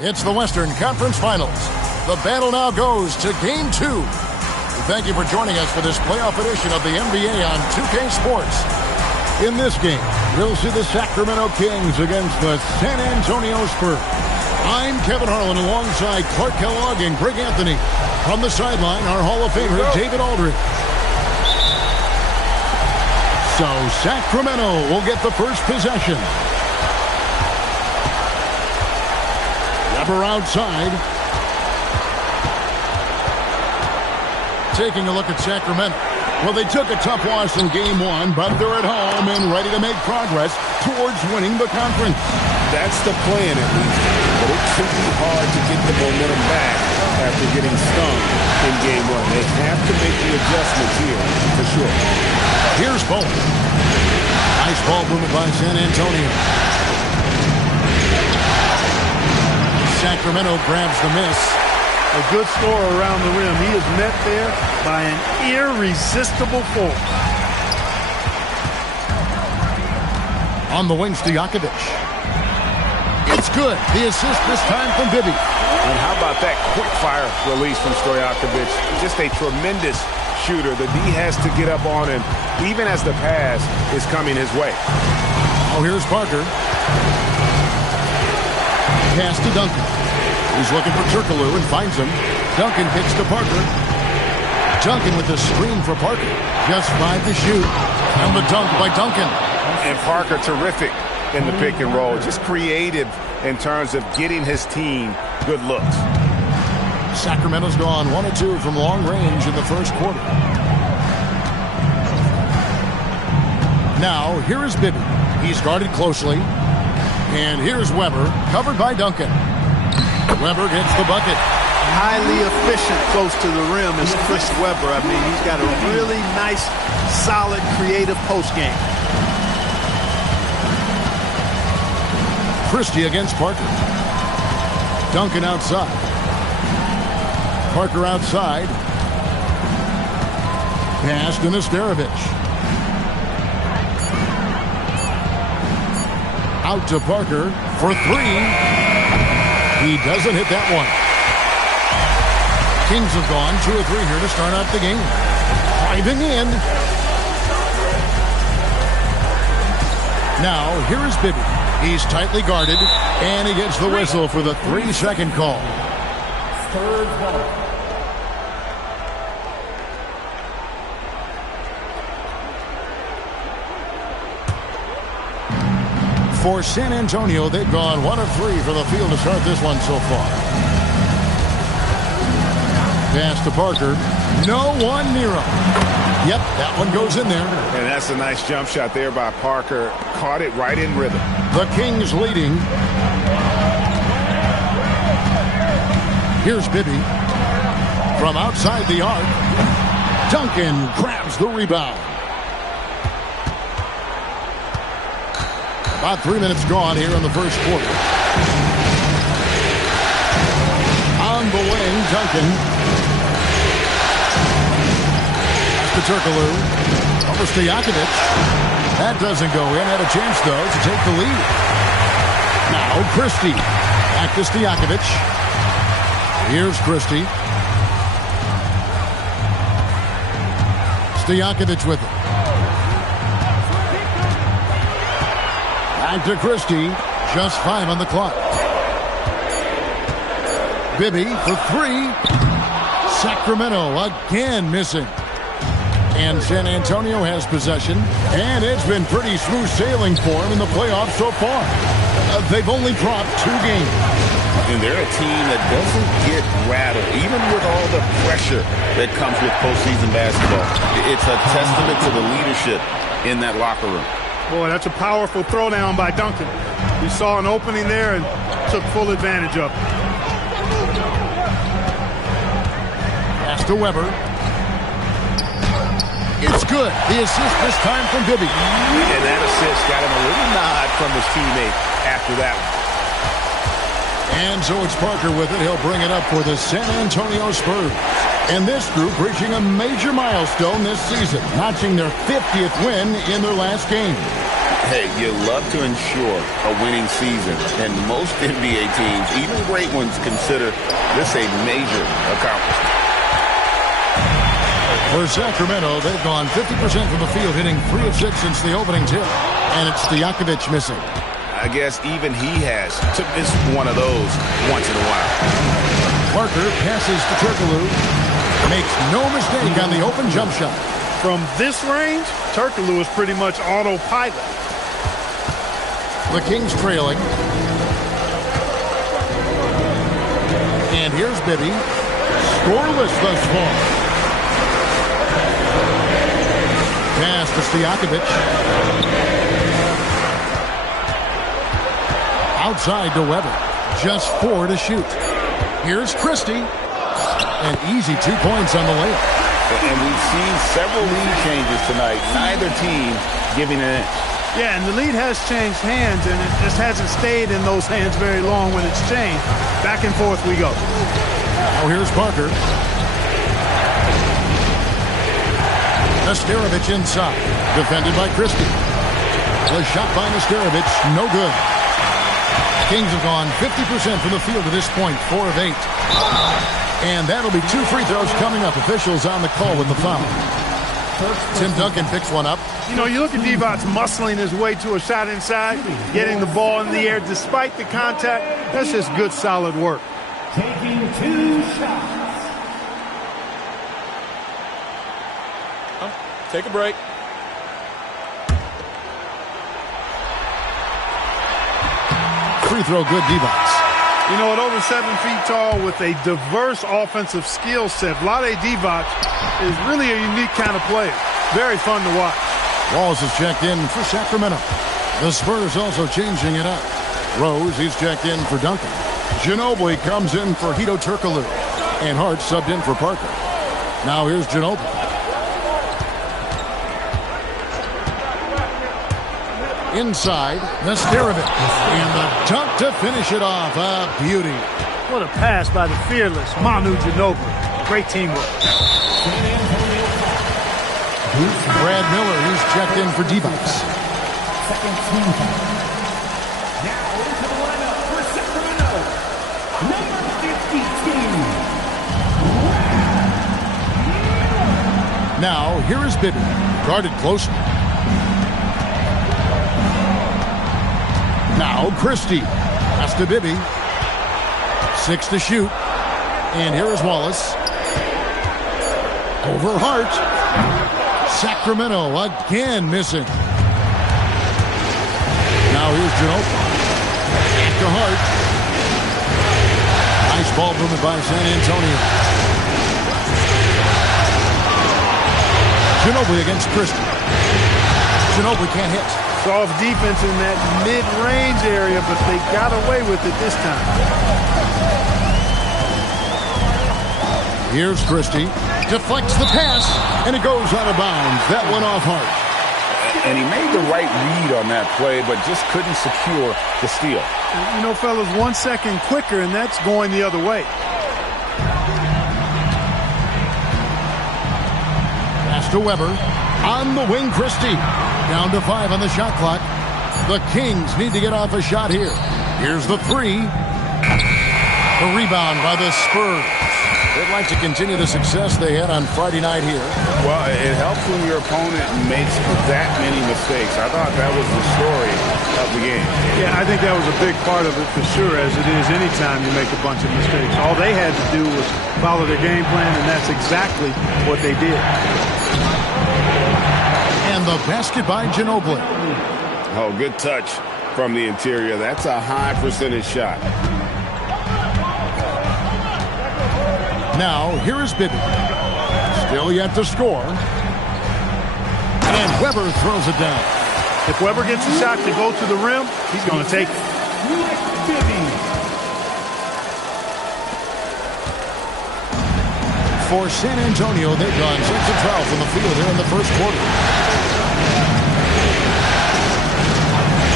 It's the Western Conference Finals. The battle now goes to Game 2. Thank you for joining us for this playoff edition of the NBA on 2K Sports. In this game, we'll see the Sacramento Kings against the San Antonio Spurs. I'm Kevin Harlan alongside Clark Kellogg and Greg Anthony. From the sideline, our Hall of Famer, David Aldridge. So Sacramento will get the first possession. Weber outside. Taking a look at Sacramento. Well, they took a tough loss in Game 1, but they're at home and ready to make progress towards winning the conference. That's the plan, at least. But it should be hard to get the momentum back after getting stung in Game 1. They have to make the adjustments here, for sure. Here's Bowman. Nice ball movement by San Antonio. Sacramento grabs the miss. A good score around the rim. He is met there by an irresistible force. On the wing, Stojakovic. It's good. The assist this time from Bibby. And how about that quick-fire release from Stojakovic? Just a tremendous shooter. The D has to get up on him, even as the pass is coming his way. Oh, here's Parker. Pass to Duncan. He's looking for Turkoglu and finds him. Duncan kicks to Parker. Duncan with the screen for Parker. Just 5 to shoot. And the dunk by Duncan. And Parker terrific in the pick and roll. Just creative in terms of getting his team good looks. Sacramento's gone 1 of 2 from long range in the first quarter. Now, here is Bibby. He's guarded closely. And here's Weber, covered by Duncan. Weber gets the bucket. Highly efficient close to the rim is Chris Weber. I mean, he's got a really nice, solid, creative post game. Christie against Parker. Duncan outside. Parker outside. Pass to Nesterovic. Out to Parker for 3. He doesn't hit that one. Kings have gone 2 of 3 here to start out the game. Driving in. Now, here is Bibby. He's tightly guarded, and he gets the whistle for the 3-second call. Third ball. For San Antonio, they've gone 1 of 3 for the field to start this one so far. Pass to Parker. No one near him. Yep, that one goes in there. And that's a nice jump shot there by Parker. Caught it right in rhythm. The Kings leading. Here's Bibby. From outside the arc. Duncan grabs the rebound. About 3 minutes gone here in the first quarter. On the wing, Duncan. Pass to Turkoglu. Over Stojakovic. That doesn't go in. Had a chance, though, to take the lead. Now Christie. Back to Stojakovic. Here's Christie. Stojakovic with it. Back to Christie. Just 5 on the clock. Bibby for 3. Sacramento again missing. And San Antonio has possession. And it's been pretty smooth sailing for them in the playoffs so far. They've only dropped 2 games. And they're a team that doesn't get rattled, even with all the pressure that comes with postseason basketball. It's a testament to the leadership in that locker room. Boy, that's a powerful throwdown by Duncan. He saw an opening there and took full advantage of it. Pass to Weber. It's good. The assist this time from Bibby. And that assist got him a little nod from his teammate after that one. And so it's Parker with it. He'll bring it up for the San Antonio Spurs. And this group reaching a major milestone this season, notching their 50th win in their last game. Hey, you love to ensure a winning season, and most NBA teams, even great ones, consider this a major accomplishment. For Sacramento, they've gone 50% from the field, hitting 3 of 6 since the opening tip, and it's Stojakovic missing. I guess even he has to miss one of those once in a while. Parker passes to Turkoglu, makes no mistake on the open jump shot. From this range, Turkoglu is pretty much autopilot. The Kings trailing. And here's Bibby. Scoreless thus far. Pass to Stojakovic. Outside to Weber. Just 4 to shoot. Here's Christie. An easy 2 points on the layup. And we've seen several lead changes tonight. Neither team giving an inch. Yeah, and the lead has changed hands, and it just hasn't stayed in those hands very long when it's changed. Back and forth we go. Now here's Parker. Nesterovic inside. Defended by Christie. The shot by Nesterovic, no good. Kings have gone 50% from the field to this point, 4 of 8. And that'll be 2 free throws coming up. Officials on the call with the foul. Tim Duncan picks one up. You know, you look at Divac muscling his way to a shot inside, getting the ball in the air despite the contact. That's just good, solid work. Taking 2 shots. Take a break. Free throw good, Divac. You know, at over 7 feet tall with a diverse offensive skill set, Vlade Divac is really a unique kind of player. Very fun to watch. Wallace is checked in for Sacramento. The Spurs also changing it up. Rose, he's checked in for Duncan. Ginobili comes in for Hedo Turkoglu. And Hart subbed in for Parker. Now here's Ginobili. Inside, Nesterovic. And the dunk to finish it off. A beauty. What a pass by the fearless Manu Ginobili. Great teamwork. Brad Miller, he's checked in for Divac. Second team foul. Now into the lineup for Sacramento. Number 52. Now, here is Bibby. Guarded closely. Now, Christie. That's to Bibby. 6 to shoot. And here is Wallace. Over Hart. Sacramento again missing. Now here's Ginobili. Back to Hart. Nice ball movement by San Antonio. Ginobili against Christie. Ginobili can't hit. Soft defense in that mid-range area, but they got away with it this time. Here's Christie. Deflects the pass, and it goes out of bounds. That went off Hart. And he made the right read on that play, but just couldn't secure the steal. You know, fellas, 1 second quicker, and that's going the other way. Pass to Weber. On the wing, Christie. Down to 5 on the shot clock. The Kings need to get off a shot here. Here's the 3. The rebound by the Spurs. They'd like to continue the success they had on Friday night here. Well, it helps when your opponent makes that many mistakes. I thought that was the story of the game. Yeah, I think that was a big part of it for sure, as it is anytime you make a bunch of mistakes. All they had to do was follow their game plan, and that's exactly what they did. And the basket by Ginobili. Oh, good touch from the interior. That's a high percentage shot. Now, here is Bibby. Still yet to score. And Weber throws it down. If Weber gets a shot to go to the rim, he's going to take it. For San Antonio, they've gone 6 of 12 from the field here in the first quarter.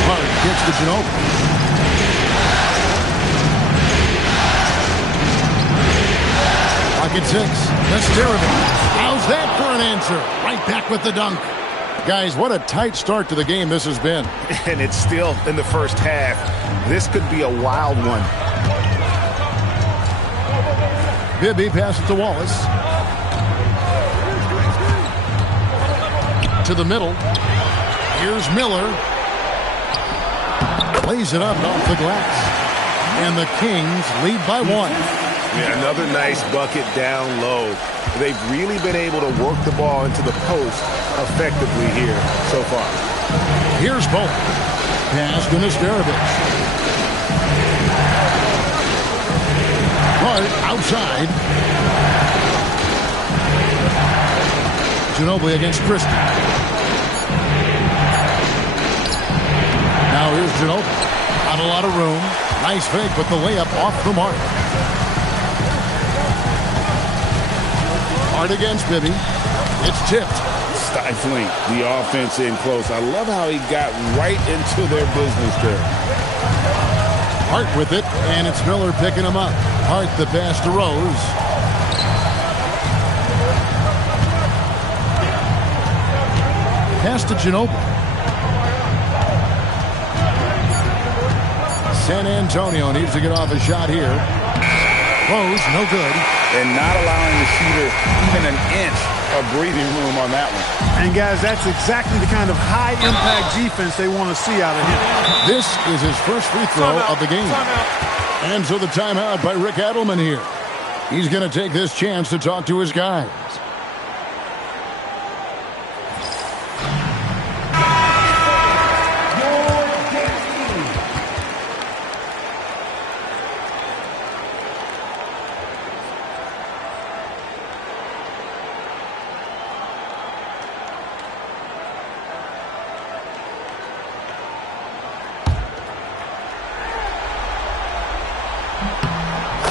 Hart gets to Ginobili. Pocket 6. Nesterovic. How's that for an answer? Right back with the dunk. Guys, what a tight start to the game this has been. And it's still in the first half. This could be a wild one. Bibby passes to Wallace. To the middle. Here's Miller. Plays it up off the glass. And the Kings lead by 1. Yeah, another nice bucket down low. They've really been able to work the ball into the post effectively here so far. Here's Bolt. Pass to Nesterovic. Hart outside. Ginobili against Christie. Now here's Ginobili. Not a lot of room. Nice fake, but the layup off the mark. Hart against Bibby. It's tipped. Stifling the offense in close. I love how he got right into their business there. Hart with it, and it's Miller picking him up. Hart the pass to Rose. Pass to Ginobili. San Antonio needs to get off a shot here. Rose, no good. And not allowing the shooter even an inch of breathing room on that one. And, guys, that's exactly the kind of high-impact defense they want to see out of him. This is his first free throw of the game. And so the timeout by Rick Adelman here. He's going to take this chance to talk to his guys.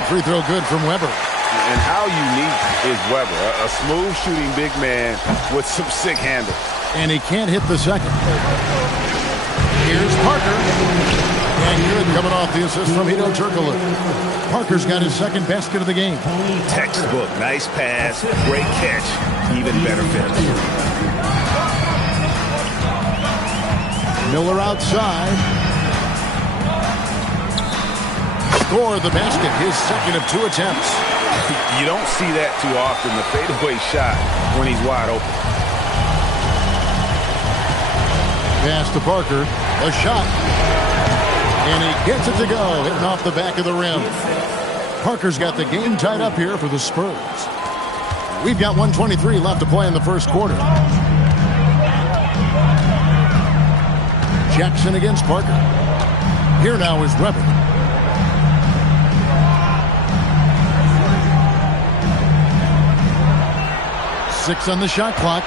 Free throw good from Weber. And how unique is Weber? A smooth shooting big man with some sick handles. And he can't hit the second. Here's Parker. And good coming off the assist from Hedo Turkoglu. Parker's got his second basket of the game. Textbook. Nice pass. Great catch. Even better finish. Miller outside. Score the basket, his second of 2 attempts. You don't see that too often, the fadeaway shot when he's wide open. Pass to Parker, a shot. And he gets it to go, hitting off the back of the rim. Parker's got the game tied up here for the Spurs. We've got 1:23 left to play in the first quarter. Jackson against Parker. Here now is Weber. Six on the shot clock.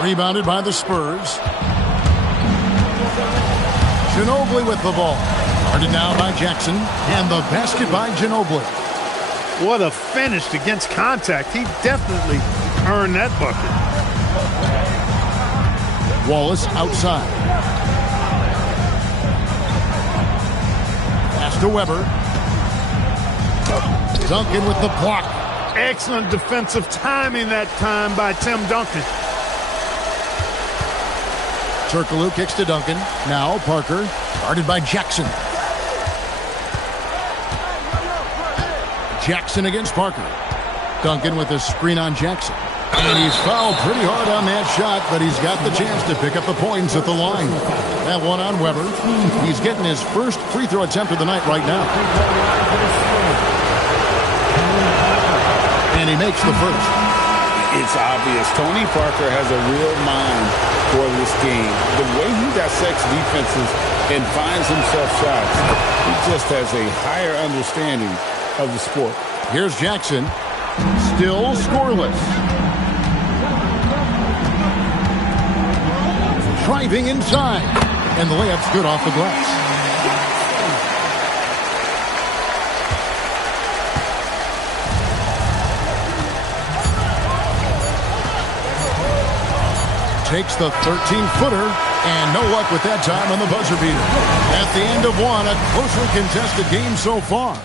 Rebounded by the Spurs. Ginobili with the ball. Guarded now by Jackson. And the basket by Ginobili. What a finish against contact. He definitely earned that bucket. Wallace outside. Pass to Weber. Duncan with the block. Excellent defensive timing that time by Tim Duncan. Turkoglu kicks to Duncan. Now Parker, guarded by Jackson. Jackson against Parker. Duncan with a screen on Jackson. And he's fouled pretty hard on that shot, but he's got the chance to pick up the points at the line. That one on Weber. He's getting his first free throw attempt of the night right now. And he makes the first. It's obvious. Tony Parker has a real mind for this game. The way he dissects defenses and finds himself shots, he just has a higher understanding of the sport. Here's Jackson. Still scoreless. Driving inside. And the layup's good off the glass. Takes the 13-footer, and no luck with that time on the buzzer beater. At the end of one, a closely contested game so far.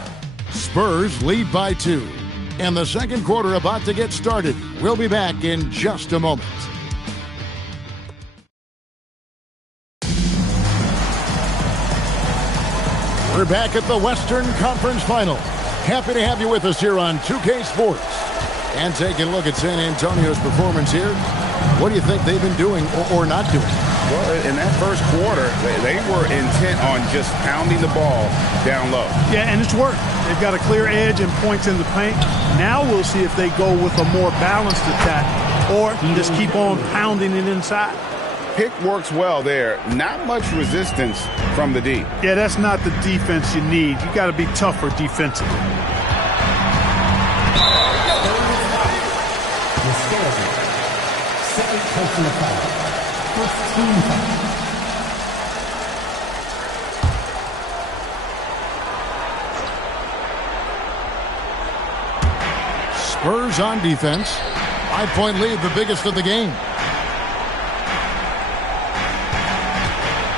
Spurs lead by 2. And the second quarter about to get started. We'll be back in just a moment. We're back at the Western Conference Final. Happy to have you with us here on 2K Sports. And taking a look at San Antonio's performance here. What do you think they've been doing or not doing? Well, in that first quarter, they were intent on just pounding the ball down low. Yeah, and it's worked. They've got a clear edge and points in the paint. Now we'll see if they go with a more balanced attack or just keep on pounding it inside. Pick works well there. Not much resistance from the D. Yeah, that's not the defense you need. You got to be tougher defensively. Second personal foul. First team foul. Spurs on defense. 5-point lead, the biggest of the game.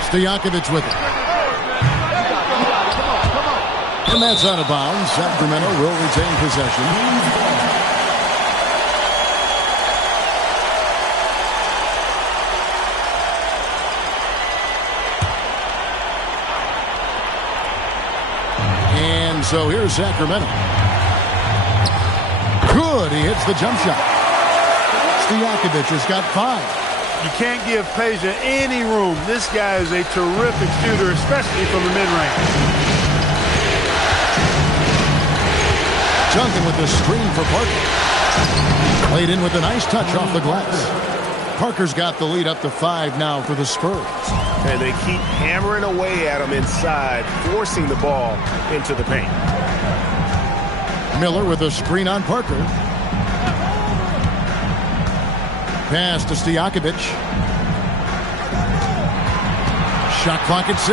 Stojakovic with it. And that's out of bounds. Sacramento will retain possession. And so here's Sacramento. Good. He hits the jump shot. Stojakovic has got 5. You can't give Peja any room. This guy is a terrific shooter, especially from the mid-range. Duncan with the screen for Parker. Played in with a nice touch off the glass. Parker's got the lead up to 5 now for the Spurs. And they keep hammering away at him inside, forcing the ball into the paint. Miller with a screen on Parker. Pass to Stojakovic. Shot clock at 6.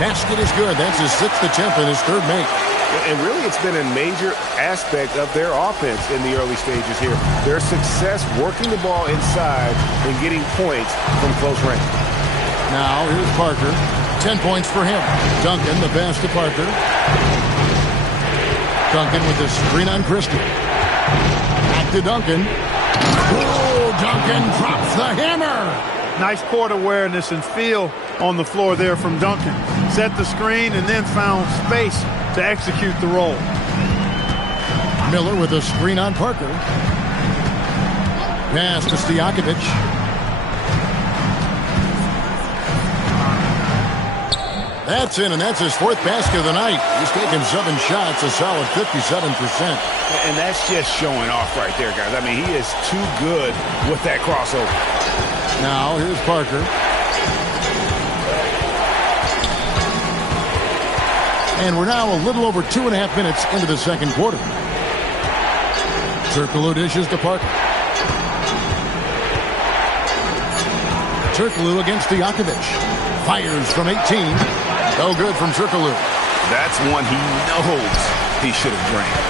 Basket is good. That's his 6th attempt and his 3rd make. And really, it's been a major aspect of their offense in the early stages here. Their success working the ball inside and getting points from close range. Now, here's Parker. 10 points for him. Duncan, the pass to Parker. Duncan with the screen on Christie. Back to Duncan. Oh, Duncan drops the hammer. Nice court awareness and feel on the floor there from Duncan. Set the screen and then found space to execute the roll. Miller with a screen on Parker. Pass to Stojakovic. That's in, and that's his 4th basket of the night. He's taken 7 shots, a solid 57%. And that's just showing off right there, guys. I mean, he is too good with that crossover. Now, here's Parker. And we're now a little over 2.5 minutes into the second quarter. Turkoglu dishes to Parker. Turkoglu against Stojakovic. Fires from 18. No good from Turkoglu. That's one he knows he should have drained.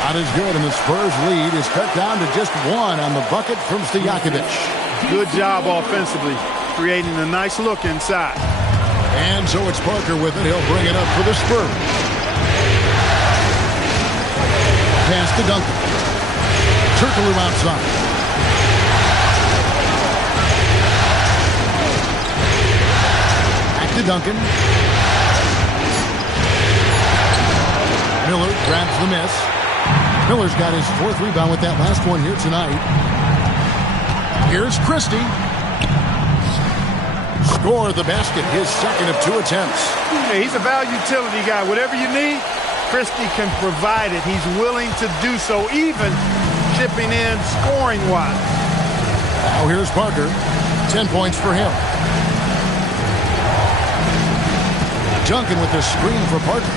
Not as good, and the Spurs lead is cut down to just 1 on the bucket from Stojakovic. Good job offensively, creating a nice look inside. And so it's Parker with it. He'll bring it up for the Spurs. Pass to Duncan. Turkoglu outside. To Duncan. Miller grabs the miss. Miller's got his 4th rebound with that last one here tonight. Here's Christie. Score the basket, his 2nd of 2 attempts. Hey, he's a value utility guy. Whatever you need, Christie can provide it. He's willing to do so, even chipping in scoring-wise. Now here's Parker. 10 points for him. Duncan with the screen for Parker.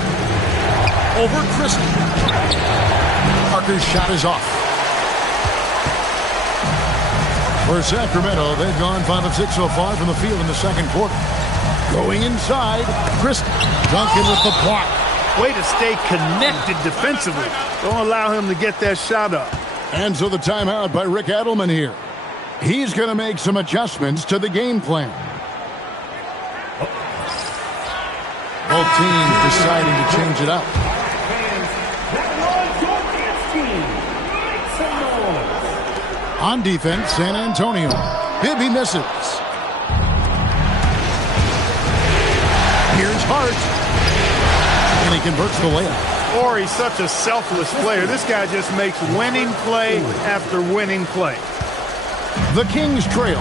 Over Christie. Parker's shot is off. For Sacramento, they've gone 5 of 6 so far from the field in the second quarter. Going inside, Christie. Duncan with the block. Way to stay connected defensively. Don't allow him to get that shot up. And so the timeout by Rick Adelman here. He's going to make some adjustments to the game plan. Both teams deciding to change it up. On defense, San Antonio. Bibby misses. Here's Hart. And he converts the layup. Or he's such a selfless player. This guy just makes winning play after winning play. The Kings trail.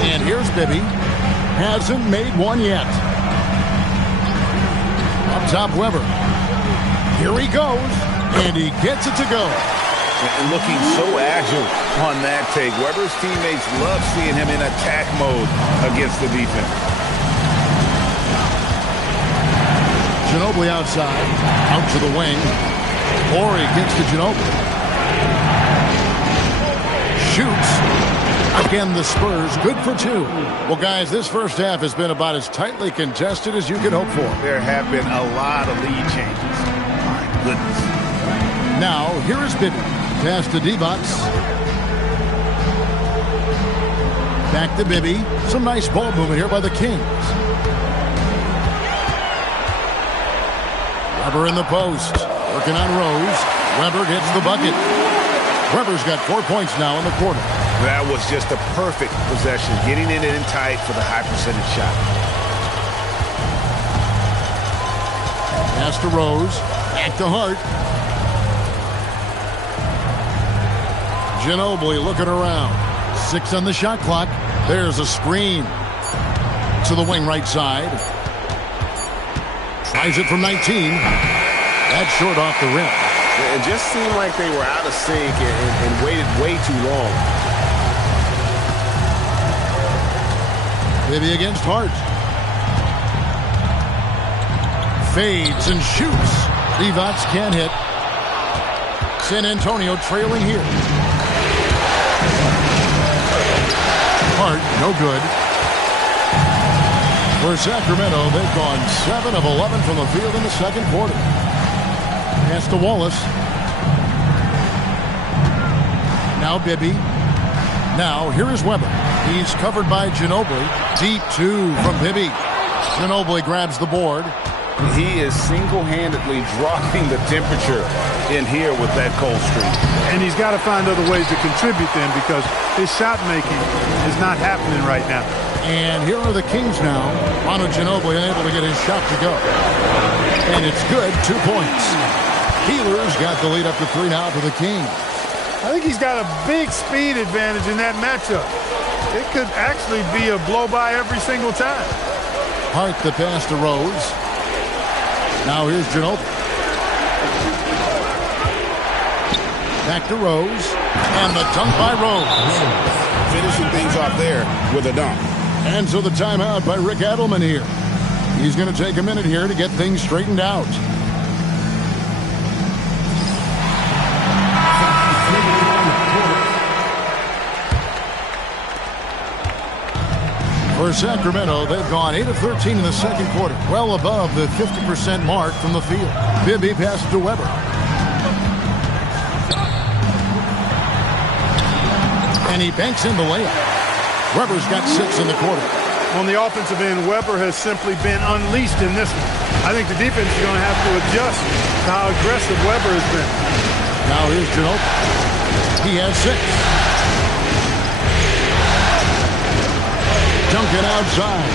And here's Bibby. Hasn't made one yet. Up top, Weber. Here he goes. And he gets it to go. And looking so agile on that take. Weber's teammates love seeing him in attack mode against the defense. Ginobili outside, out to the wing. Horry gets to Ginobili. Shoots. Again, the Spurs, good for 2. Well, guys, this first half has been about as tightly contested as you could hope for. There have been a lot of lead changes. My goodness. Now, here is Bibby. Pass to Divac. Back to Bibby. Some nice ball movement here by the Kings. Weber in the post. Working on Rose. Weber gets the bucket. Weber's got 4 points now in the quarter. That was just a perfect possession. Getting it in tight for the high percentage shot. Pass to Rose. Back to Hart. Ginobili looking around. 6 on the shot clock. There's a screen. To the wing right side. Tries it from 19. That's short off the rim. It just seemed like they were out of sync and waited way too long. Bibby against Hart. Fades and shoots. Divac can't hit. San Antonio trailing here. Hart, no good. For Sacramento, they've gone 7 of 11 from the field in the second quarter. Pass to Wallace. Now Bibby. Now here is Weber. He's covered by Ginobili. Deep 2 from Bibby. Ginobili grabs the board. He is single-handedly dropping the temperature in here with that cold streak. And he's got to find other ways to contribute then because his shot making is not happening right now. And here are the Kings now. Manu Ginobili unable to get his shot to go. And it's good, 2 points. Healer's got the lead up to 3 now for the Kings. I think he's got a big speed advantage in that matchup. It could actually be a blow-by every single time. Hart the pass to Rose. Now here's Ginobili. Back to Rose. And the dunk by Rose. Finishing things off there with a dunk. And so the timeout by Rick Edelman here. He's going to take a minute here to get things straightened out. For Sacramento, they've gone 8 of 13 in the second quarter, well above the 50% mark from the field. Bibby passes to Weber. And he banks in the layup. Weber's got 6 in the quarter. On the offensive end, Weber has simply been unleashed in this one. I think the defense is going to have to adjust to how aggressive Weber has been. Now here's Ginobili. He has 6. Duncan outside.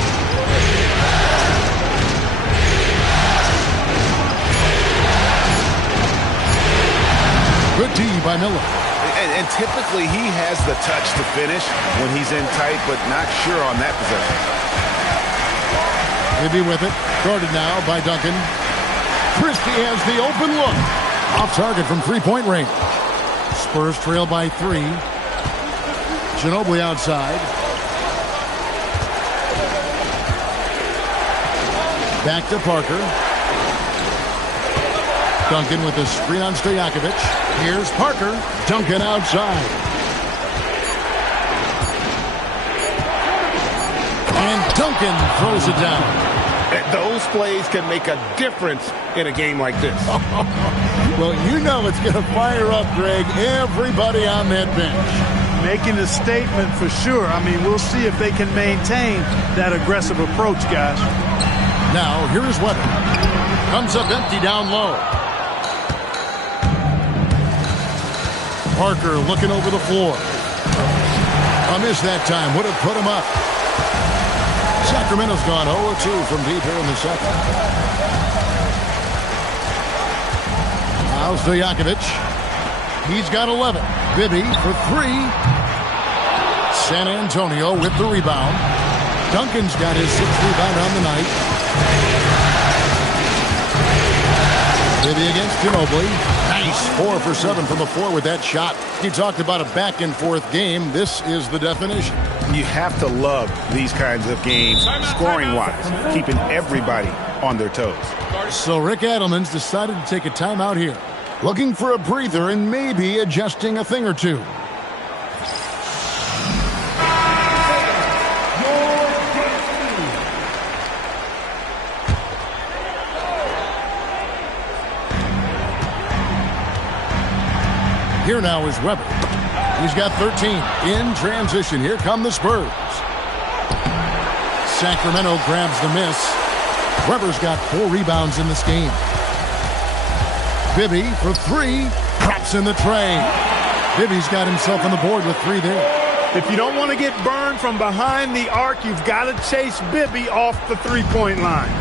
Good D by Miller. And typically he has the touch to finish when he's in tight, but not sure on that possession. Bibby with it. Guarded now by Duncan. Christie has the open look. Off target from 3-point range. Spurs trail by 3. Ginobili outside. Back to Parker. Duncan with the screen on Stojakovic. Here's Parker. Duncan outside. And Duncan throws it down. Those plays can make a difference in a game like this. Well, you know it's going to fire up, Greg, everybody on that bench. Making a statement for sure. I mean, we'll see if they can maintain that aggressive approach, guys. Now, here is Weber. Comes up empty down low. Parker looking over the floor. A miss that time. Would have put him up. Sacramento's gone 0-2 from deep here in the second. Now Stojakovic. He's got 11. Bibby for 3. San Antonio with the rebound. Duncan's got his 6th rebound on the night. Bibby against Ginobili. Nice 4 for 7 from the floor with that shot. You talked about a back-and-forth game. This is the definition. You have to love these kinds of games, scoring-wise, keeping everybody on their toes. So Rick Adelman's decided to take a timeout here. Looking for a breather and maybe adjusting a thing or two. Here now is Weber. He's got 13 in transition. Here come the Spurs. Sacramento grabs the miss. Weber's got 4 rebounds in this game. Bibby for 3. Drops in the tray. Bibby's got himself on the board with 3 there. If you don't want to get burned from behind the arc, you've got to chase Bibby off the three-point line.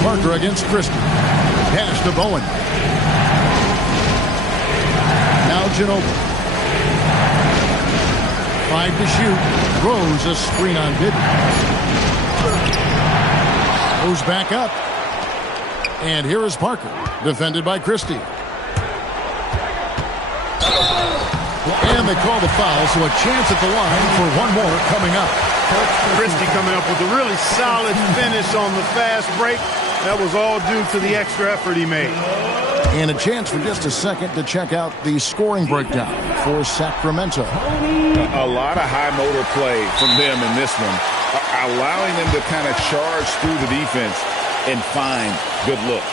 Parker against Christie. Pass to Bowen. Now Ginobili. 5 to shoot. Rose a screen on Bibby. Goes back up. And here is Parker. Defended by Christie. And they call the foul, so a chance at the line for one more coming up. Christie coming up with a really solid finish on the fast break. That was all due to the extra effort he made. And a chance for just a second to check out the scoring breakdown for Sacramento. A lot of high motor play from them in this one, allowing them to kind of charge through the defense and find good looks.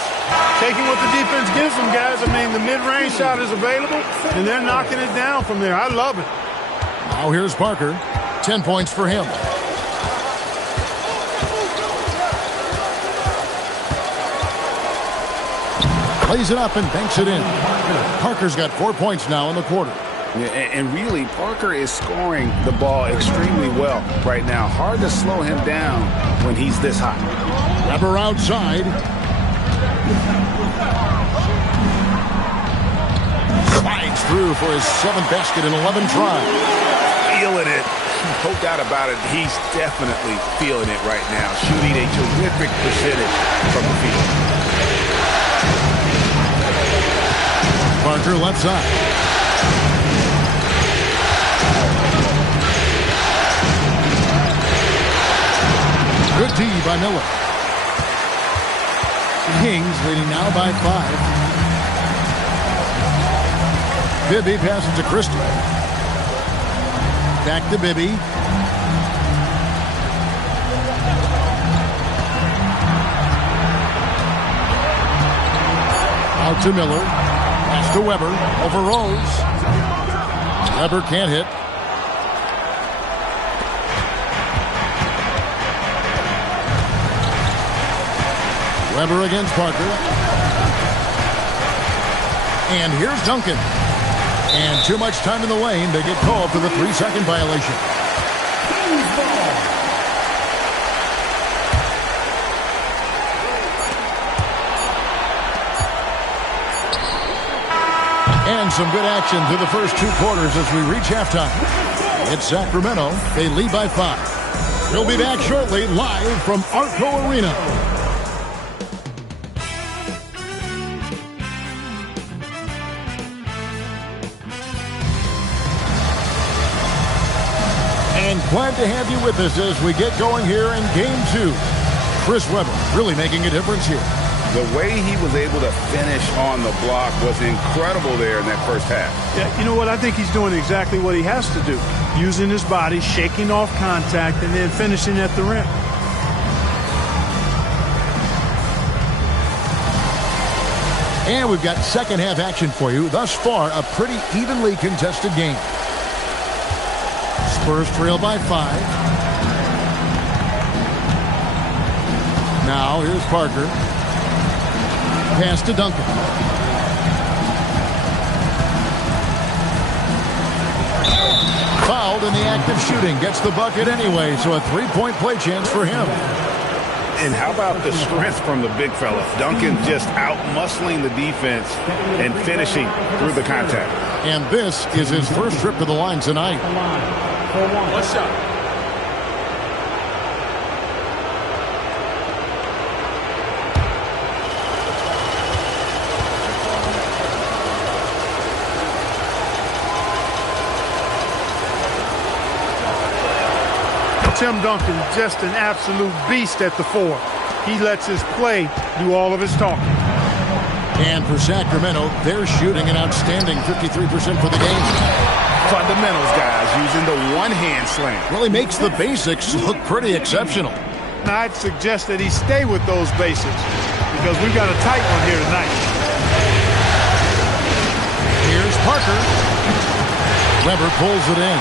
Taking what the defense gives them, guys. I mean, the mid-range shot is available, and they're knocking it down from there. I love it. Now here's Parker. 10 points for him. Plays it up and banks it in. Parker's got 4 points now in the quarter. Yeah, and really, Parker is scoring the ball extremely well right now. Hard to slow him down when he's this hot. Weber outside. Slides through for his 7th basket in 11 tries. Feeling it. No doubt about it, he's definitely feeling it right now. Shooting a terrific percentage from the field. Parker left side. Good D by Miller. Kings leading now by 5. Bibby passes to Christie. Back to Bibby. Out to Miller. Pass to Weber. Over Rose. Weber can't hit. Weber against Parker. And here's Duncan. And too much time in the lane. They get called for the 3-second violation. And some good action through the first 2 quarters as we reach halftime. It's Sacramento. They lead by 5. We'll be back shortly live from Arco Arena. And glad to have you with us as we get going here in Game 2. Chris Weber really making a difference here. The way he was able to finish on the block was incredible there in that first half. Yeah, you know what? I think he's doing exactly what he has to do. Using his body, shaking off contact, and then finishing at the rim. And we've got second half action for you. Thus far, a pretty evenly contested game. Spurs trail by 5. Now here's Parker. Pass to Duncan. Fouled in the act of shooting. Gets the bucket anyway, so a three-point play chance for him. And how about the strength from the big fella? Duncan just out-muscling the defense and finishing through the contact. And this is his first trip to the line tonight. What's up? Tim Duncan, just an absolute beast at the 4. He lets his play do all of his talking. And for Sacramento, they're shooting an outstanding 53% for the game. Fundamentals, guys, using the one-hand slam. Really makes the basics look pretty exceptional. Now, I'd suggest that he stay with those basics because we've got a tight one here tonight. Here's Parker. Weber pulls it in.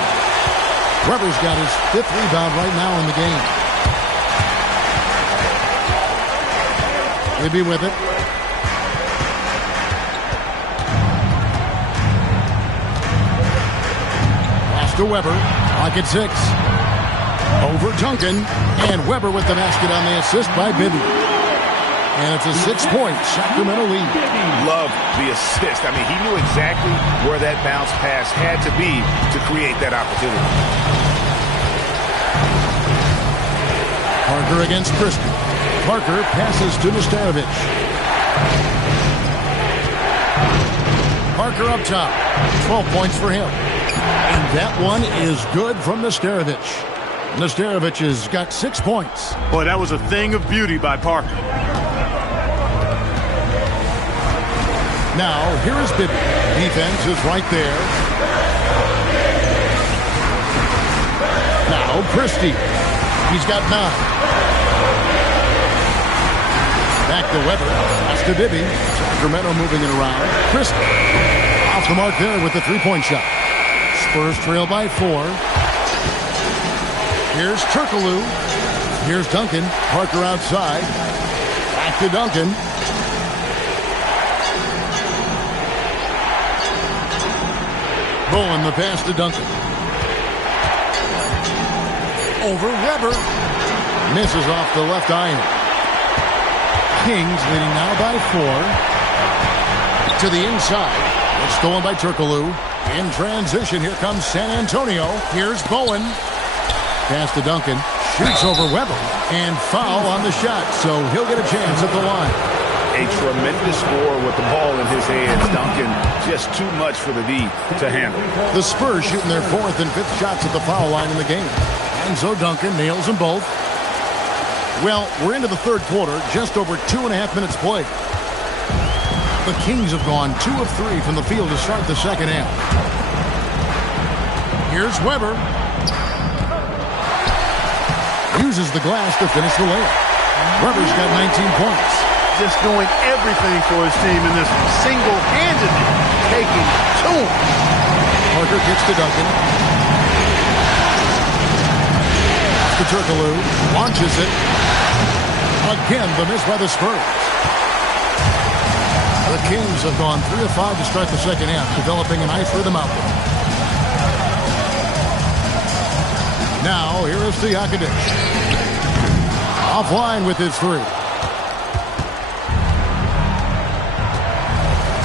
Weber's got his 5th rebound right now in the game. He'll be with it. Pass to Weber. Clock at 6. Over Duncan. And Weber with the basket on the assist by Bibby. And it's a 6-point Sacramento lead. Love the assist. I mean, he knew exactly where that bounce pass had to be to create that opportunity. Parker against Christie. Parker passes to Nestarovic. Parker up top. 12 points for him. And that one is good from Nestarovic. Nestarovic has got 6 points. Boy, that was a thing of beauty by Parker. Now, here is Bibby. Defense is right there. Now, Christie. He's got 9. Back to Weber. Pass to Bibby. Sacramento moving it around. Christie. Off the mark there with the three-point shot. Spurs trail by 4. Here's Turkoglu. Here's Duncan. Parker outside. Back to Duncan. Bowen the pass to Duncan. Over Weber. Misses off the left iron. Kings leading now by 4. To the inside. It's stolen by Turkoglu. In transition, here comes San Antonio. Here's Bowen. Pass to Duncan. Shoots over Weber. And foul on the shot, so he'll get a chance at the line. A tremendous score with the ball in his hands. Duncan, just too much for the D to handle. The Spurs shooting their 4th and 5th shots at the foul line in the game. And so Duncan nails them both. Well, we're into the 3rd quarter, just over 2.5 minutes played. The Kings have gone 2 of 3 from the field to start the second half. Here's Weber. Uses the glass to finish the layup. Weber's got 19 points. Just doing everything for his team in this one. Single-handedly taking to him. Parker gets to Duncan. To Turkoglu. Launches it. Again, the miss by the Spurs. The Kings have gone 3 of 5 to start the second half, developing a nice rhythm out there. Now, here is Stojakovic. Offline with his 3.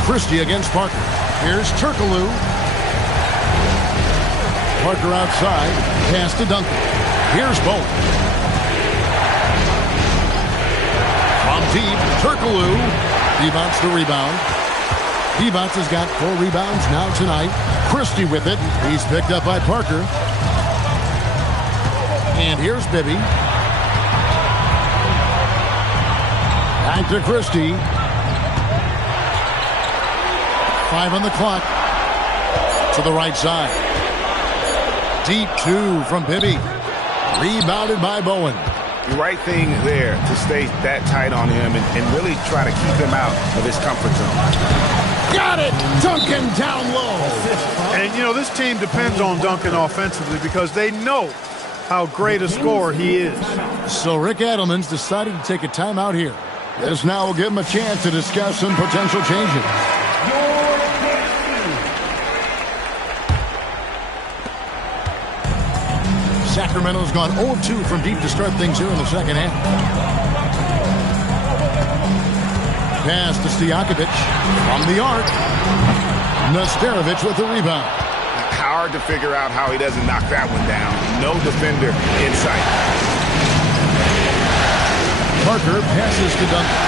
Christie against Parker. Here's Turkoglu. Parker outside. Pass to Duncan. Here's Bowen. From deep, Turkoglu. Divac the rebound. Divac has got 4 rebounds now tonight. Christie with it. He's picked up by Parker. And here's Bibby. Back to Christie. 5 on the clock. To the right side. Deep 2 from Bibby. Rebounded by Bowen. The right thing there to stay that tight on him and really try to keep him out of his comfort zone. Got it! Duncan down low. And, you know, this team depends on Duncan offensively because they know how great a scorer he is. So Rick Adelman's decided to take a timeout here. This now will give him a chance to discuss some potential changes. Sacramento's gone 0-2 from deep to start things here in the second half. Pass to Stojakovic from the arc. Nesterovic with the rebound. Hard to figure out how he doesn't knock that one down. No defender in sight. Parker passes to Duncan.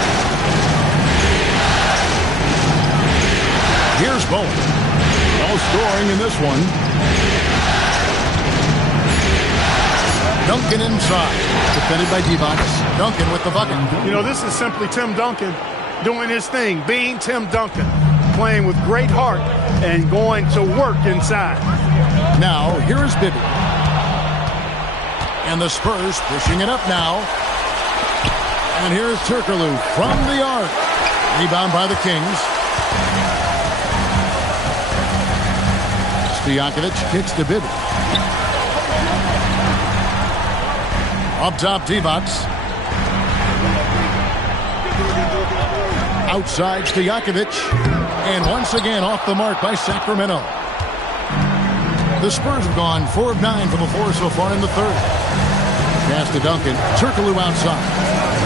Here's Bowen. No scoring in this one. Duncan inside. Defended by Divac. Duncan with the bucket. You know, this is simply Tim Duncan doing his thing, being Tim Duncan, playing with great heart and going to work inside. Now, here is Bibby. And the Spurs pushing it up now. And here's Turkoglu from the arc. Rebound by the Kings. Stojakovic kicks to Bibby. Up top, Divac. Outside, Stojakovic. And once again, off the mark by Sacramento. The Spurs have gone 4 of 9 from the floor so far in the third. Pass to Duncan. Turkoglu outside.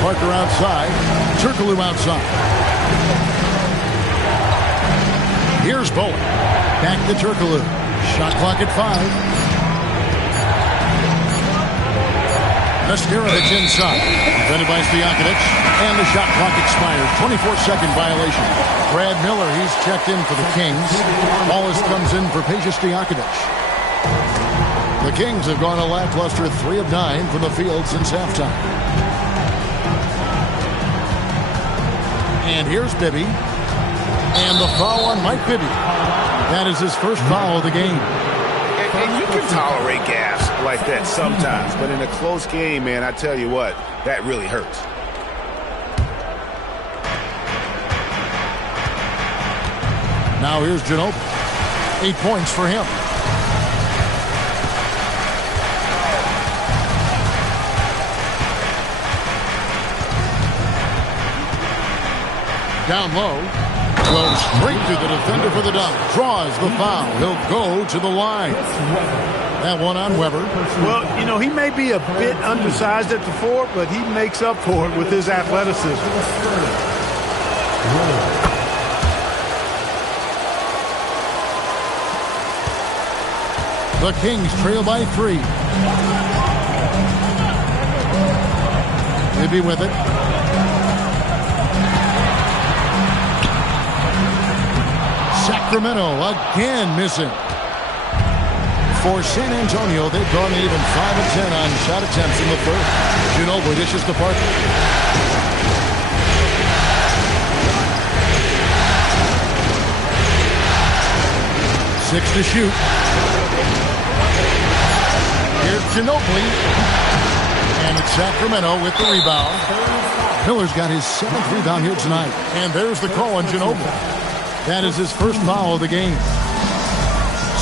Parker outside. Turkoglu outside. Here's Bowen. Back to Turkoglu. Shot clock at 5. Nesterovic inside. Defended by Stojakovic. And the shot clock expires. 24-second violation. Brad Miller, he's checked in for the Kings. Wallace comes in for Peja Stojakovic. The Kings have gone a lackluster 3 of 9 from the field since halftime. And here's Bibby. And the foul on Mike Bibby. That is his first foul of the game. And you can tolerate gaffes like that sometimes, but in a close game, man, I tell you what, that really hurts. Now here's Ginobili. 8 points for him. Down low. Goes straight to the defender for the dunk. Draws the foul. He'll go to the line. That one on Weber. Well, you know, he may be a bit undersized at the 4, but he makes up for it with his athleticism. The Kings trail by 3. Bibby with it. Sacramento again missing. For San Antonio, they've gone even 5 of 10 on shot attempts in the third. Ginobili dishes to Parker. Six to shoot. Here's Ginobili. And it's Sacramento with the rebound. Miller's got his 7th rebound here tonight. And there's the call on Ginobili. That is his first foul of the game.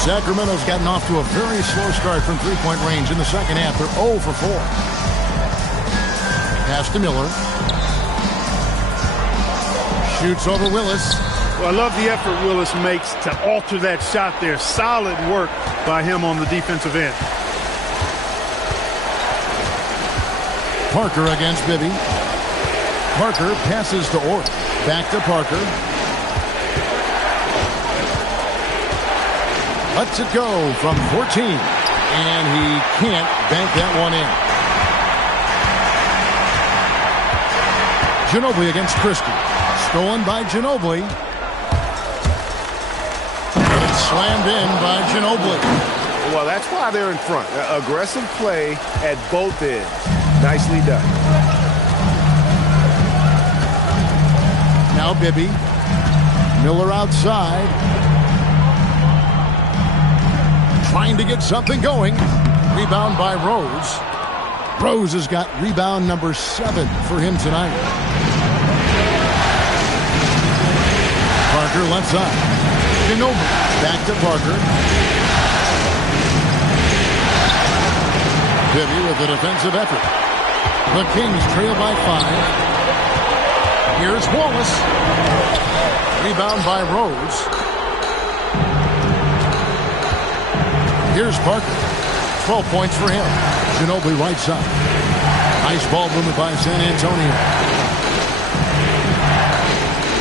Sacramento's gotten off to a very slow start from three-point range in the second half. They're 0 for 4. Pass to Miller. Shoots over Willis. Well, I love the effort Willis makes to alter that shot there. Solid work by him on the defensive end. Parker against Bibby. Parker passes to Ort. Back to Parker. Lets it go from 14. And he can't bank that one in. Ginobili against Christie. Stolen by Ginobili. And it's slammed in by Ginobili. Well, that's why they're in front. Aggressive play at both ends. Nicely done. Now Bibby. Miller outside. Trying to get something going. Rebound by Rose. Rose has got rebound number 7 for him tonight. Parker left side. Ginobili back to Parker. Bibby with a defensive effort. The Kings trail by 5. Here's Wallace. Rebound by Rose. Here's Parker. 12 points for him. Ginobili right side. Nice ball movement by San Antonio.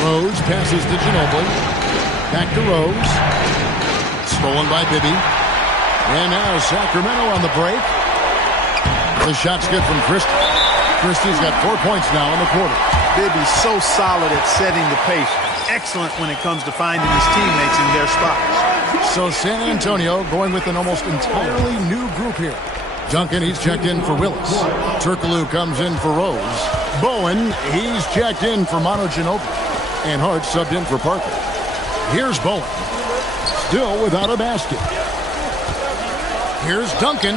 Rose passes to Ginobili. Back to Rose. Stolen by Bibby. And now Sacramento on the break. The shot's good from Christie. Christie's got 4 points now in the quarter. Bibby's so solid at setting the pace. Excellent when it comes to finding his teammates in their spots. So San Antonio going with an almost entirely new group here. Duncan, he's checked in for Willis. Turkoglu comes in for Rose. Bowen, he's checked in for Manu Ginobili. And Hart subbed in for Parker. Here's Bowen. Still without a basket. Here's Duncan.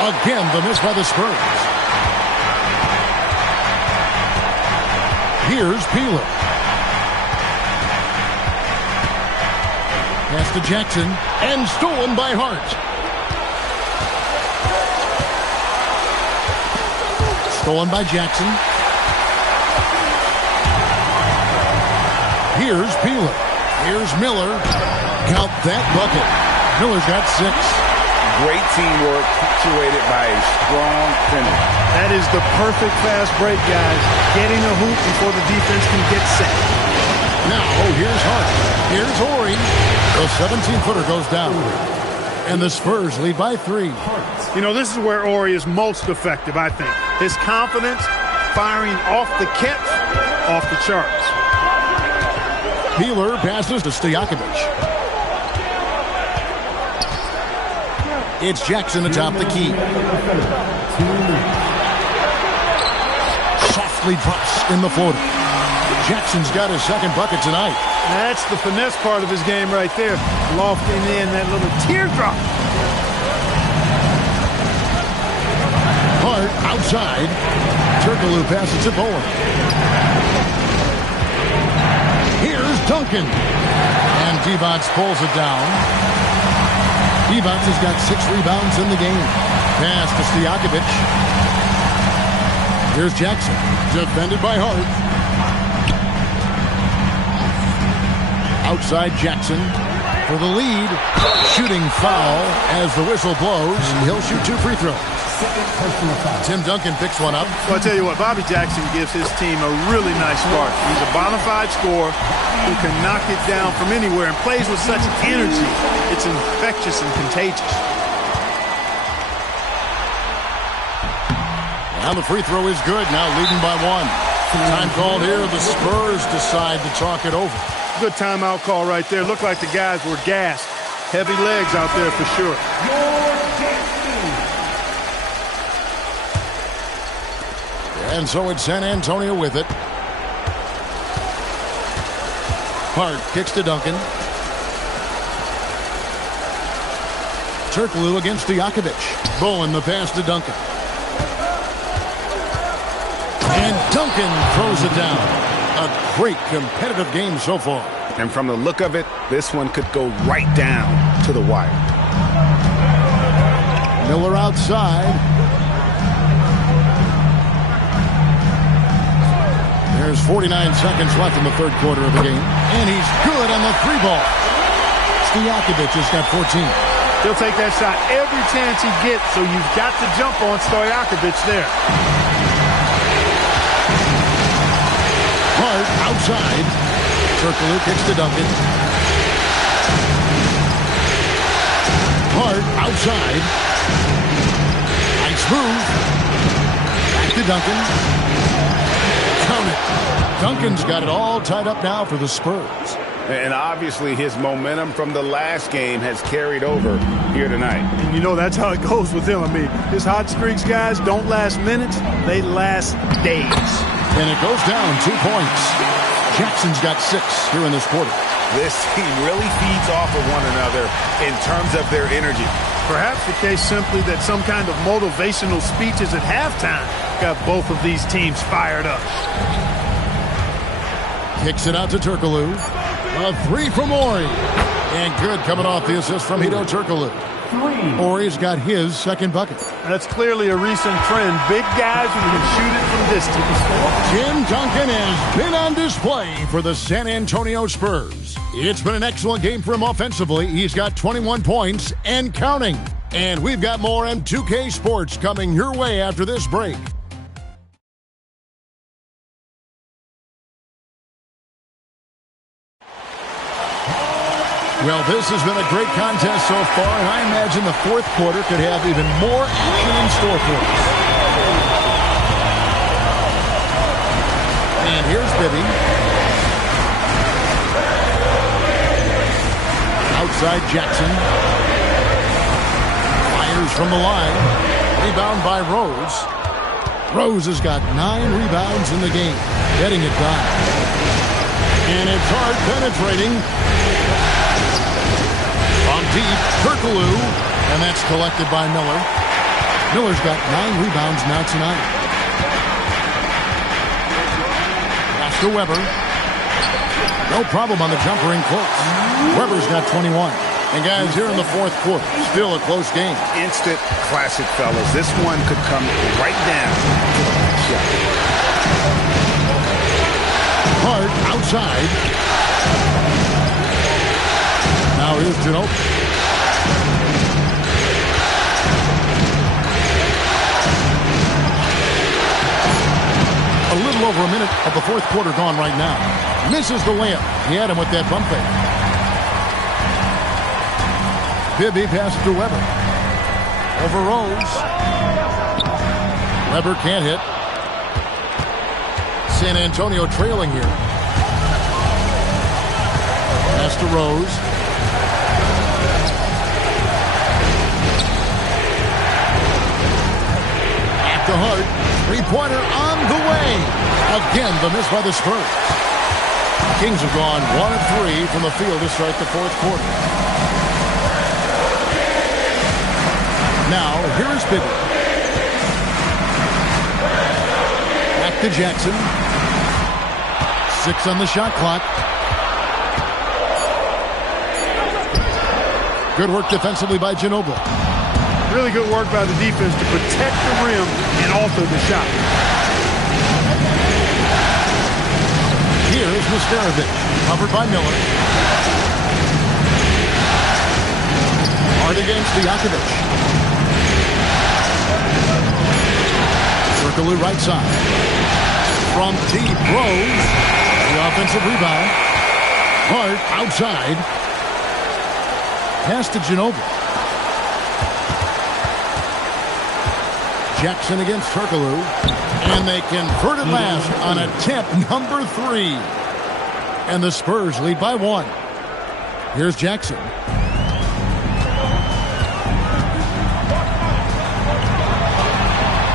Again, the miss by the Spurs. Here's Peeler. Pass to Jackson. And stolen by Hart. Stolen by Jackson. Here's Peeler. Here's Miller. Count that bucket. Miller's got 6. Great teamwork, punctuated by a strong finish. That is the perfect fast break, guys. Getting a hoop before the defense can get set. Now, here's Hart. Here's Horry. The 17-footer goes down. And the Spurs lead by 3. You know, this is where Horry is most effective, I think. His confidence, firing off the catch, off the charts. Peeler passes to Stojakovic. It's Jackson atop the key. Softly drops in the floater. Jackson's got his second bucket tonight. That's the finesse part of his game right there. Lofting in that little teardrop. Hart outside. Turkoglu passes to Bowen. Here's Duncan. And Divac pulls it down. Divac has got 6 rebounds in the game. Pass to Stojakovic. Here's Jackson. Defended by Hart. Outside Jackson for the lead. Shooting foul as the whistle blows. He'll shoot 2 free throws. Tim Duncan picks one up. Well, I tell you what, Bobby Jackson gives his team a really nice start. He's a bona fide scorer who can knock it down from anywhere and plays with such energy. It's infectious and contagious. Now the free throw is good. Now leading by 1. Time called here. The Spurs decide to talk it over. Good timeout call right there. Looked like the guys were gassed. Heavy legs out there for sure. And so it's San Antonio with it. Hart kicks to Duncan. Turkoglu against Stojakovic. Bowen the pass to Duncan. And Duncan throws it down. A great competitive game so far. And from the look of it, this one could go right down to the wire. Miller outside. There's 49 seconds left in the third quarter of the game. And he's good on the 3 ball. Stojakovic has got 14. He'll take that shot every chance he gets, so you've got to jump on Stojakovic there. Hart outside. Turkoglu kicks to Duncan. Hart outside. Nice move. Back to Duncan. Count it. Duncan's got it all tied up now for the Spurs. And obviously his momentum from the last game has carried over here tonight. And you know that's how it goes with him. I mean, his hot streaks, guys, don't last minutes. They last days. And it goes down 2 points. Jackson's got 6 here in this quarter. This team really feeds off of one another in terms of their energy. Perhaps the case simply that some kind of motivational speeches at halftime got both of these teams fired up. Kicks it out to Turkoglu. A three from Ori. And good coming off the assist from Hedo Turkoglu. Ori's got his second bucket. That's clearly a recent trend. Big guys who can shoot it from distance. Tim Duncan has been on display for the San Antonio Spurs. It's been an excellent game for him offensively. He's got 21 points and counting. And we've got more M2K Sports coming your way after this break. Well, this has been a great contest so far, and I imagine the fourth quarter could have even more action in store for us. And here's Bibby. Outside Jackson. Fires from the line. Rebound by Rose. Rose has got 9 rebounds in the game, getting it done. And it's hard penetrating. From deep, Turkoglu, and that's collected by Miller. Miller's got 9 rebounds now tonight. Pass to Weber. No problem on the jumper in close. Weber's got 21. And guys, here in the fourth quarter, still a close game. Instant classic, fellas. This one could come right down to the last shot. Hart outside. Now here's Ginobili. A little over a minute of the fourth quarter gone right now. Misses the layup. He had him with that bump fake. Bibby passes to Weber. Over Rose. Weber can't hit. San Antonio trailing here. Pass to Rose. Back to Hart. Three-pointer on the way. Again, the miss by the Spurs. The Kings have gone 1 of 3 from the field to start the fourth quarter. Now, here's Bibby. Back to Jackson. 6 on the shot clock. Good work defensively by Ginobili. Really good work by the defense to protect the rim and alter the shot. Here's Mustarovic, covered by Miller. Hard against Stojakovic. Turkoglu right side. From deep, Rose. The offensive rebound. Hart outside. Pass to Ginobili. Jackson against Turkoglu. And they convert it last on attempt number 3. And the Spurs lead by 1. Here's Jackson.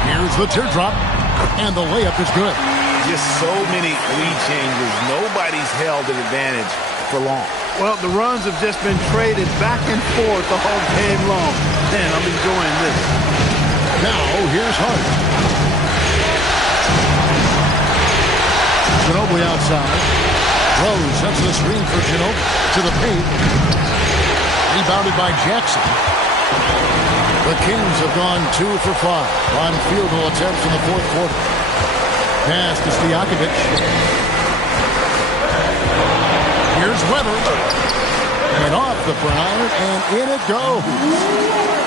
Here's the teardrop. And the layup is good. Just so many lead changes. Nobody's held an advantage for long. Well, the runs have just been traded back and forth all game long. Man, I'm enjoying this. Now, here's Hart. Ginobili outside. Rose sets the screen for Ginobili to the paint. Rebounded by Jackson. The Kings have gone 2 for 5 on field goal attempts in the fourth quarter. Pass to Stojakovic. Here's Weber. And off the front, and in it goes.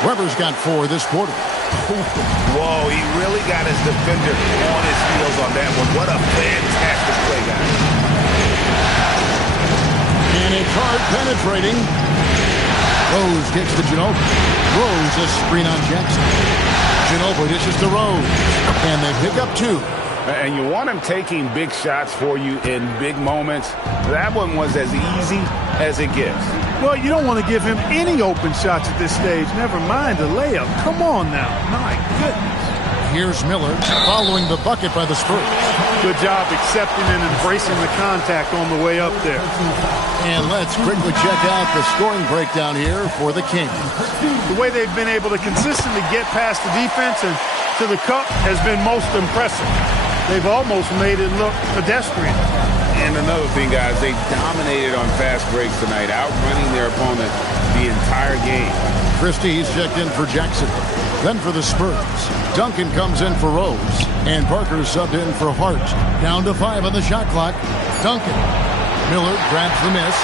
Weber's got 4 this quarter. Whoa, he really got his defender on his heels on that one. What a fantastic play, guys. And it's hard penetrating. Rose gets to Ginobili. Rose a screen on Jackson. Ginobili dishes to Rose. And they pick up 2. And you want him taking big shots for you in big moments. That one was as easy as it gets. Well, you don't want to give him any open shots at this stage. Never mind a layup. Come on now. My goodness. Here's Miller following the bucket by the Spurs. Good job accepting and embracing the contact on the way up there. And let's quickly check out the scoring breakdown here for the Kings. The way they've been able to consistently get past the defense and to the cup has been most impressive. They've almost made it look pedestrian. And another thing, guys, they dominated on fast breaks tonight, outrunning their opponent the entire game. Christie's checked in for Jackson. Then for the Spurs, Duncan comes in for Rose. And Parker subbed in for Hart. Down to 5 on the shot clock. Duncan. Miller grabs the miss.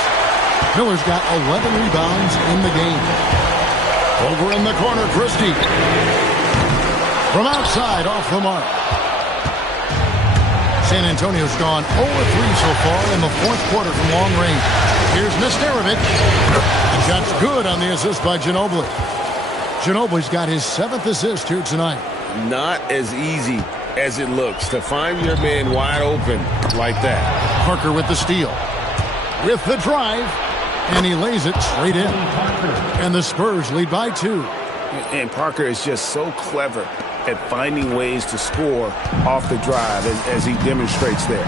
Miller's got 11 rebounds in the game. Over in the corner, Christie. From outside, off the mark. San Antonio's gone 0-3 so far in the fourth quarter from long range. Here's Mistarovic. The shot's good on the assist by Ginobili. Ginobili's got his 7th assist here tonight. Not as easy as it looks to find your man wide open like that. Parker with the steal. With the drive. And he lays it straight in. And the Spurs lead by 2. And Parker is just so clever at finding ways to score off the drive as he demonstrates there.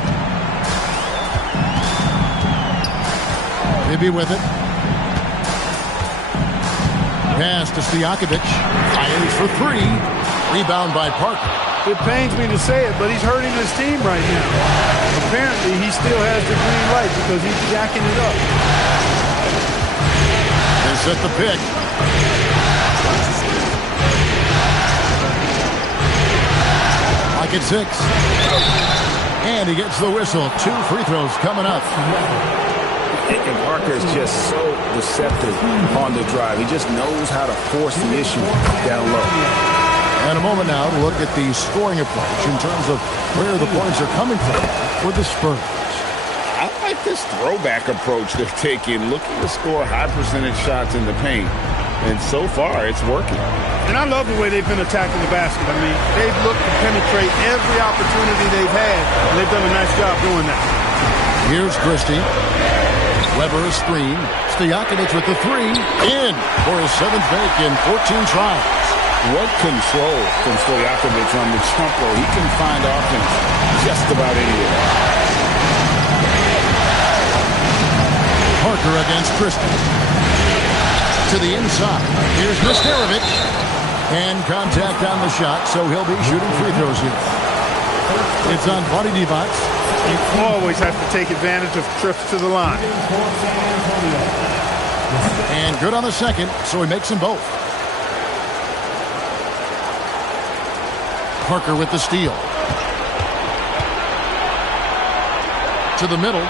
Bibby with it. Pass to Stojakovic. Fires for 3. Rebound by Parker. It pains me to say it, but he's hurting his team right now. Apparently, he still has the green light because he's jacking it up. They set the pick. Like it's 6. And he gets the whistle. 2 free throws coming up. And Parker is just so deceptive on the drive. He just knows how to force the issue down low. And a moment now to look at the scoring approach in terms of where the points are coming from for the Spurs. I like this throwback approach they're taking, looking to score high percentage shots in the paint. And so far, it's working. And I love the way they've been attacking the basket. I mean, they've looked to penetrate every opportunity they've had, and they've done a nice job doing that. Here's Christie. Weber a screen. Stojakovic with the 3. In for his 7th make in 14 tries. What control from Stojakovic on the jump roll. He can find offense just about anywhere. Parker against Christie. To the inside. Here's Mistarovic. And contact on the shot, so he'll be shooting free throws here. It's on Vlade Divac. You always have to take advantage of trips to the line. And good on the second, so he makes them both. Parker with the steal. To the middle.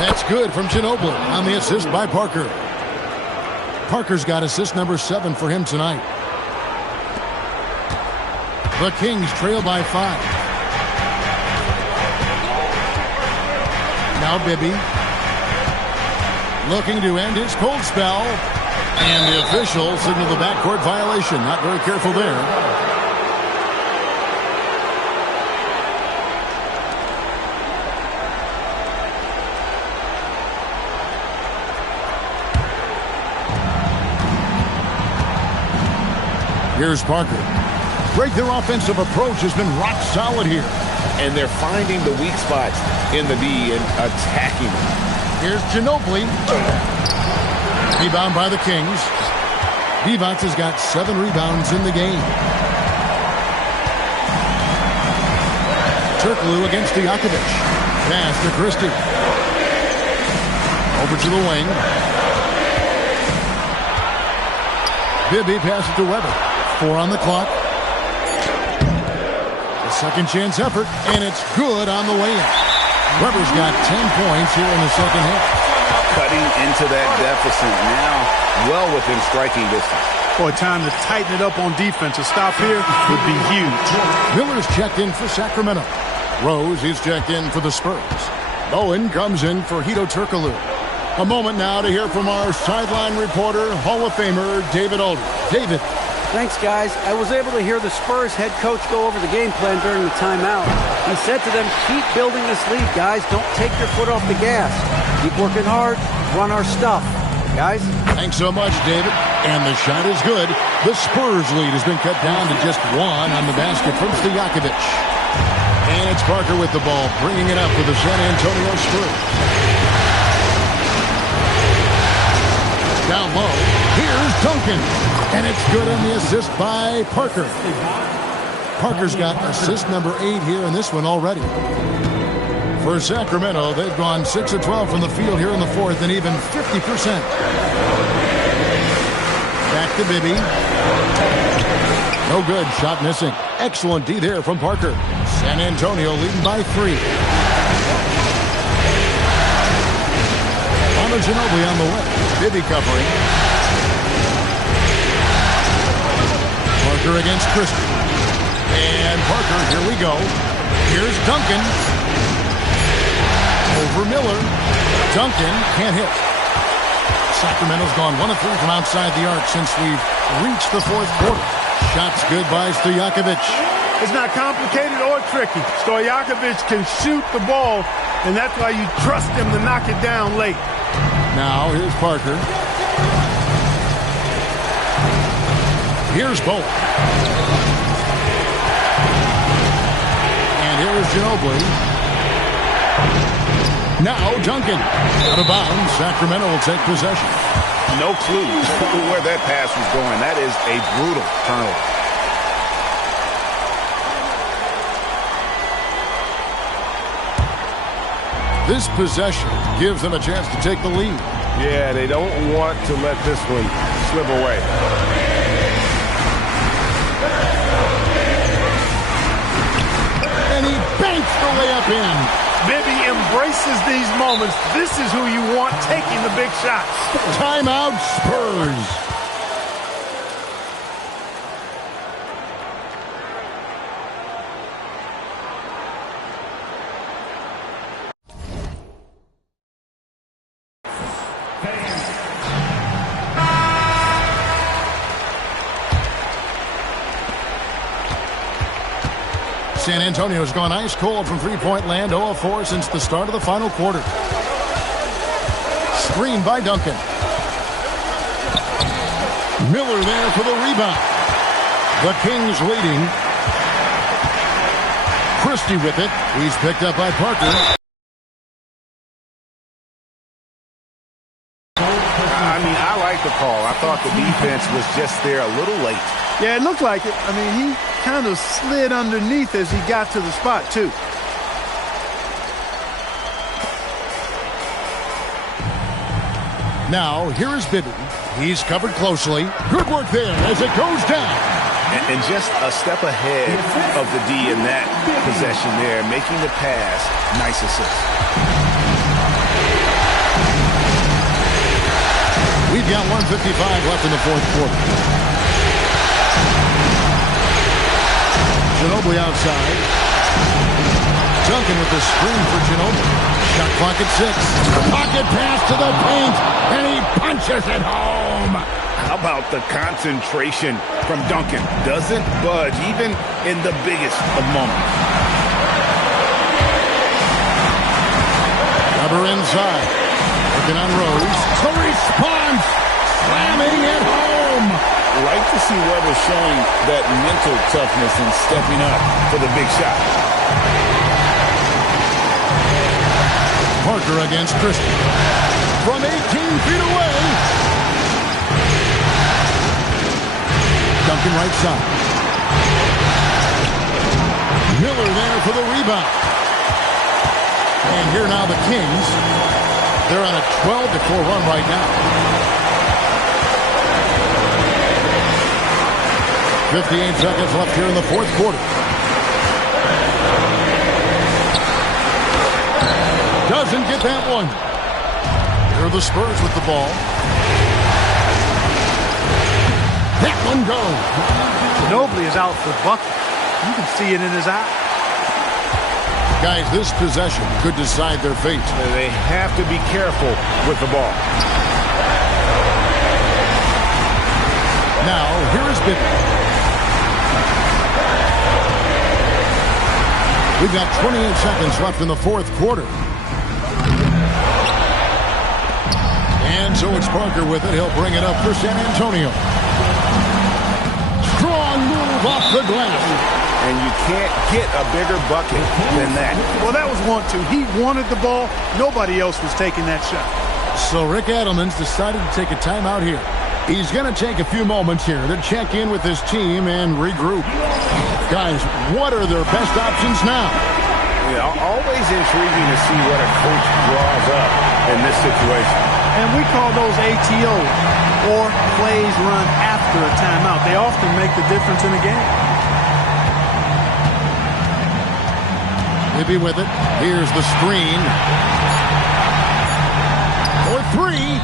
That's good from Ginobili on the assist by Parker. Parker's got assist number 7 for him tonight. The Kings trail by 5. Now Bibby. Looking to end his cold spell. And the official signaled the backcourt violation. Not very careful there. Here's Parker. Greg, their offensive approach has been rock solid here. And they're finding the weak spots in the D and attacking them. Here's Ginobili. Rebound by the Kings. Divac has got 7 rebounds in the game. Turkoglu against Stojakovic. Pass to Christie. Over to the wing. Bibby passes to Weber. 4 on the clock. A second chance effort, and it's good on the way in. Weber's got 10 points here in the second half. Cutting into that deficit now, well within striking distance. Boy, time to tighten it up on defense. A stop here would be huge. Miller's checked in for Sacramento. Rose is checked in for the Spurs. Bowen comes in for Hedo Turkoglu. A moment now to hear from our sideline reporter, Hall of Famer David Aldridge. David. Thanks, guys. I was able to hear the Spurs head coach go over the game plan during the timeout. He said to them, keep building this lead, guys. Don't take your foot off the gas. Keep working hard. Run our stuff. Guys? Thanks so much, David. And the shot is good. The Spurs lead has been cut down to just 1 on the basket from Stojakovic. And it's Parker with the ball, bringing it up for the San Antonio Spurs. Down low, here's Duncan. And it's good on the assist by Parker. Parker's got assist number 8 here in this one already. For Sacramento, they've gone 6 of 12 from the field here in the fourth and even 50%. Back to Bibby. No good. Shot missing. Excellent D there from Parker. San Antonio leading by 3. Ginobili on the way. Bibby covering. Parker against Christie. And Parker, here we go. Here's Duncan. Over Miller. Duncan can't hit. Sacramento's gone 1 of 3 from outside the arc since we've reached the fourth quarter. Shots good by Stojakovic. It's not complicated or tricky. Stojakovic can shoot the ball, and that's why you trust him to knock it down late. Now, here's Parker. Here's Bolt. And here is Ginobili. Now, Duncan. Out of bounds. Sacramento will take possession. No clue where that pass was going. That is a brutal turnover. This possession gives them a chance to take the lead. Yeah, they don't want to let this one slip away. And he banks the layup in. Bibby embraces these moments. This is who you want taking the big shots. Timeout, Spurs. San Antonio's gone ice cold from three-point land, 0 of 4 since the start of the final quarter. Screen by Duncan. Miller there for the rebound. The Kings leading. Christie with it. He's picked up by Parker. I mean, I like the call. I thought the defense was just there a little late. Yeah, it looked like it. I mean, he kind of slid underneath as he got to the spot, too. Now, here is Bibby. He's covered closely. Good work there as it goes down. And just a step ahead of the D in that possession there, making the pass. Nice assist. We've got 1:55 left in the fourth quarter. Ginobili outside. Duncan with the screen for Ginobili. Shot clock at 6. Pocket pass to the paint, and he punches it home. How about the concentration from Duncan? Doesn't budge, even in the biggest of moments. Rubber inside. Looking on Rose. The response. Slamming it home. Like to see Weber showing that mental toughness and stepping up for the big shot. Parker against Christie. From 18 feet away. Duncan right side. Miller there for the rebound. And here now the Kings. They're on a 12-4 run right now. 58 seconds left here in the fourth quarter. Doesn't get that one. Here are the Spurs with the ball. That one goes. Ginobili is out for bucket. You can see it in his eye. Guys, this possession could decide their fate. They have to be careful with the ball. Now, here is Bibby. We've got 28 seconds left in the fourth quarter. And so it's Parker with it. He'll bring it up for San Antonio. Strong move off the glass. and you can't get a bigger bucket than that. Well, that was 1-2. He wanted the ball. Nobody else was taking that shot. So Rick Adelman's decided to take a timeout here. He's going to take a few moments here to check in with his team and regroup. Guys, what are their best options now? Yeah, always intriguing to see what a coach draws up in this situation. And we call those ATOs, or plays run after a timeout. They often make the difference in a game. Maybe with it. Here's the screen. For three.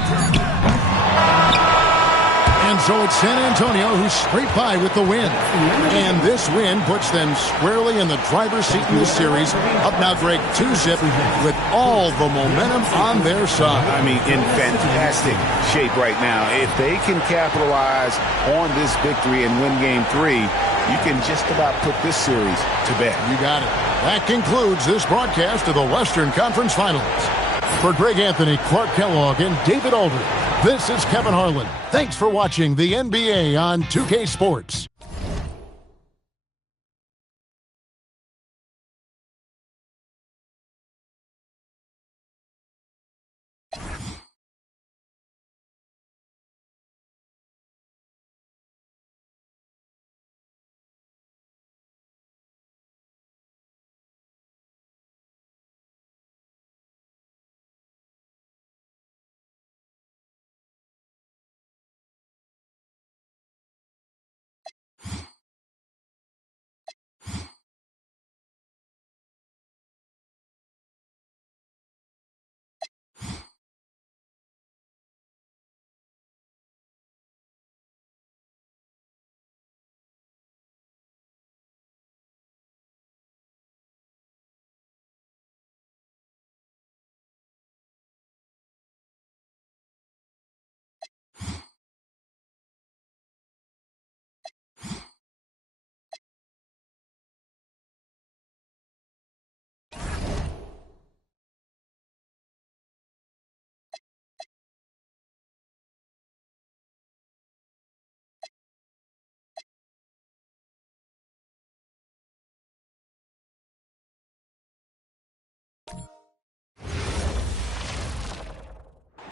And so it's San Antonio who scraped by with the win. And this win puts them squarely in the driver's seat in this series. Up now, Greg, 2-zip with all the momentum on their side. I mean, in fantastic shape right now. If they can capitalize on this victory and win Game 3, you can just about put this series to bed. You got it. That concludes this broadcast of the Western Conference Finals. For Greg Anthony, Clark Kellogg, and David Aldridge, this is Kevin Harlan. Thanks for watching the NBA on 2K Sports.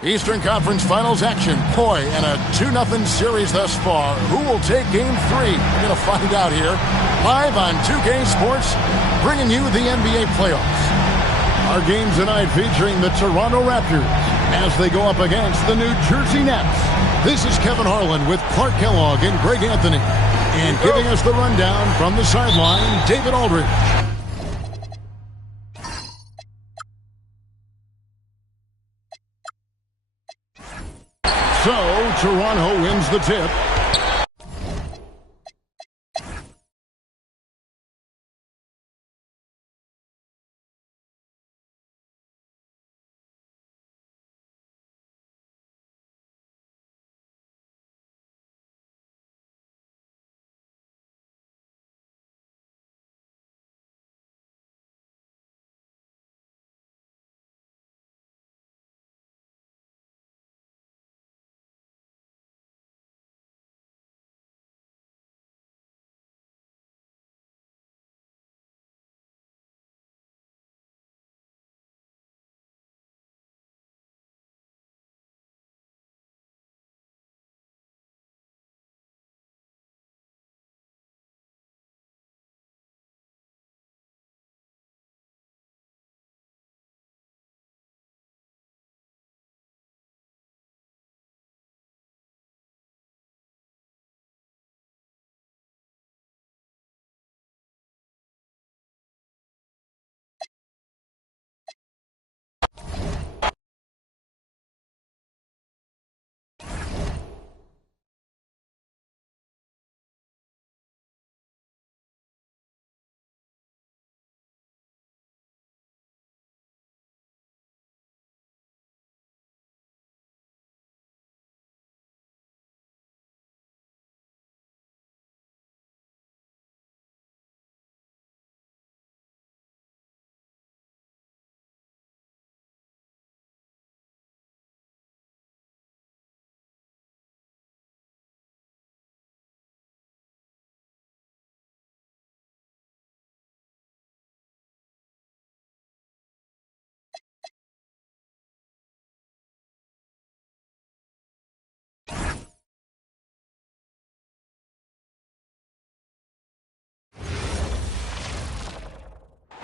Eastern Conference Finals action. Boy, and a 2-0 series thus far. Who will take Game 3? We're going to find out here. Live on 2K Sports, bringing you the NBA playoffs. Our game tonight featuring the Toronto Raptors as they go up against the New Jersey Nets. This is Kevin Harlan with Clark Kellogg and Greg Anthony. And giving us the rundown from the sideline, David Aldridge. So, Toronto wins the tip.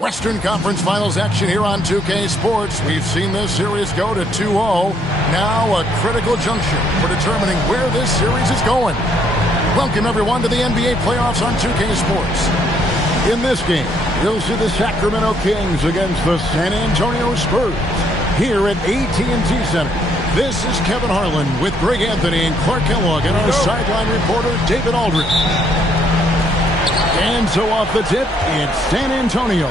Western Conference Finals action here on 2K Sports. We've seen this series go to 2-0. Now a critical juncture for determining where this series is going. Welcome, everyone, to the NBA playoffs on 2K Sports. In this game, you'll see the Sacramento Kings against the San Antonio Spurs here at AT&T Center. This is Kevin Harlan with Greg Anthony and Clark Kellogg and our sideline reporter, David Aldridge. And so off the tip, it's San Antonio.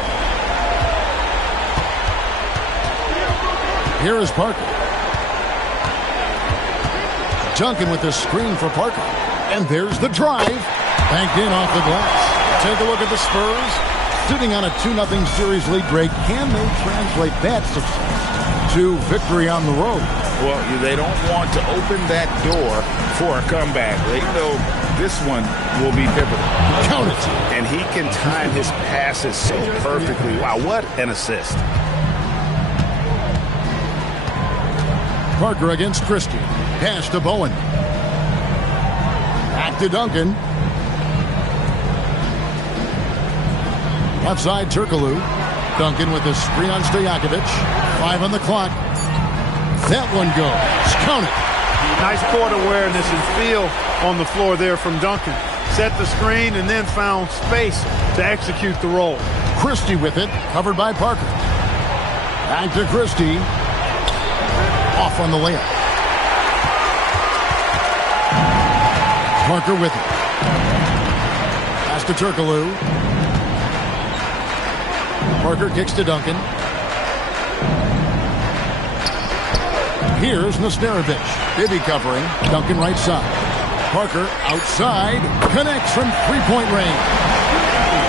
Here is Parker. Duncan with the screen for Parker. And there's the drive. Banked in off the glass. Take a look at the Spurs. Sitting on a 2-0 series lead break. Can they translate that success to victory on the road? Well, they don't want to open that door for a comeback. They know this one will be pivotal. Count it. And he can time his passes so perfectly. Wow, what an assist. Parker against Christie. Pass to Bowen. Back to Duncan. Outside Turkoglu. Duncan with the screen on Stojakovic. 5 on the clock. That one goes. Count it. Nice court awareness and feel on the floor there from Duncan. Set the screen and then found space to execute the roll. Christie with it. Covered by Parker. Back to Christie. Off on the layup. Parker with it. Pass to Turkoglu. Parker kicks to Duncan. Here's Nesterovic. Bibby covering. Duncan right side. Parker outside. Connects from three-point range.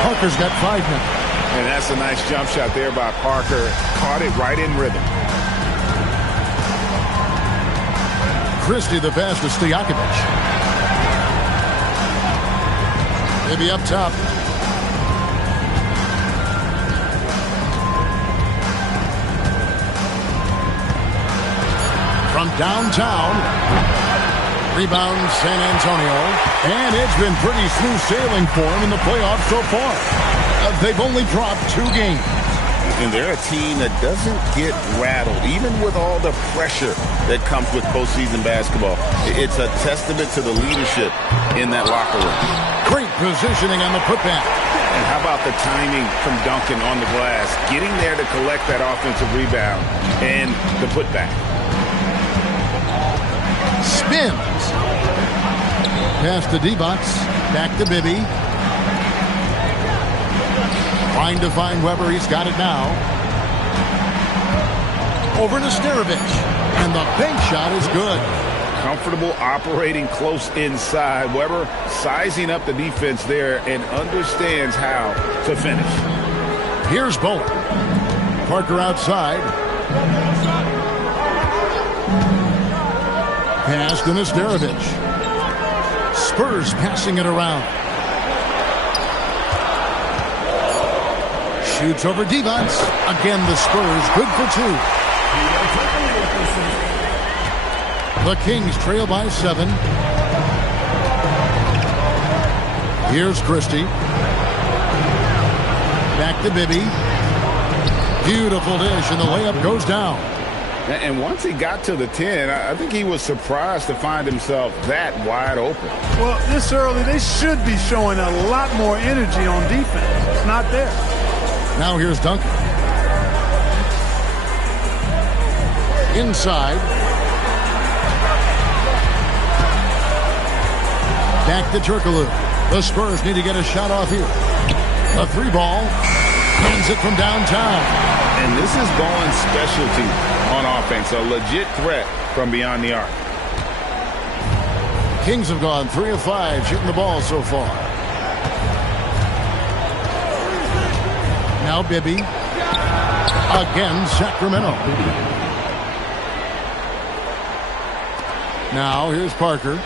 Parker's got 5 now. And that's a nice jump shot there by Parker. Caught it right in rhythm. Christie the pass to Stojakovic. Bibby up top. From downtown. Rebound San Antonio. And it's been pretty smooth sailing for them in the playoffs so far. They've only dropped 2 games. And they're a team that doesn't get rattled, even with all the pressure that comes with postseason basketball. It's a testament to the leadership in that locker room. Great positioning on the putback. And how about the timing from Duncan on the glass? Getting there to collect that offensive rebound and the putback. Spins. Pass to D-Box. Back to Bibby. Trying to find Weber. He's got it now. Over to Nesterovic. And the bank shot is good. Comfortable operating close inside. Weber sizing up the defense there and understands how to finish. Here's Bowen. Parker outside. Pass to Nesterovic. Spurs passing it around. Shoots over Divac. Again, the Spurs good for 2. The Kings trail by 7. Here's Christie. Back to Bibby. Beautiful dish, and the layup goes down. And once he got to the 10, I think he was surprised to find himself that wide open. Well, this early, they should be showing a lot more energy on defense. It's not there. Now here's Duncan. Inside. Back to Turkoglu. The Spurs need to get a shot off here. A 3-ball. Hands it from downtown. And this is Bowen's specialty on offense. A legit threat from beyond the arc. Kings have gone 3 of 5 shooting the ball so far. Now Bibby. Again, Sacramento. Now here's Parker.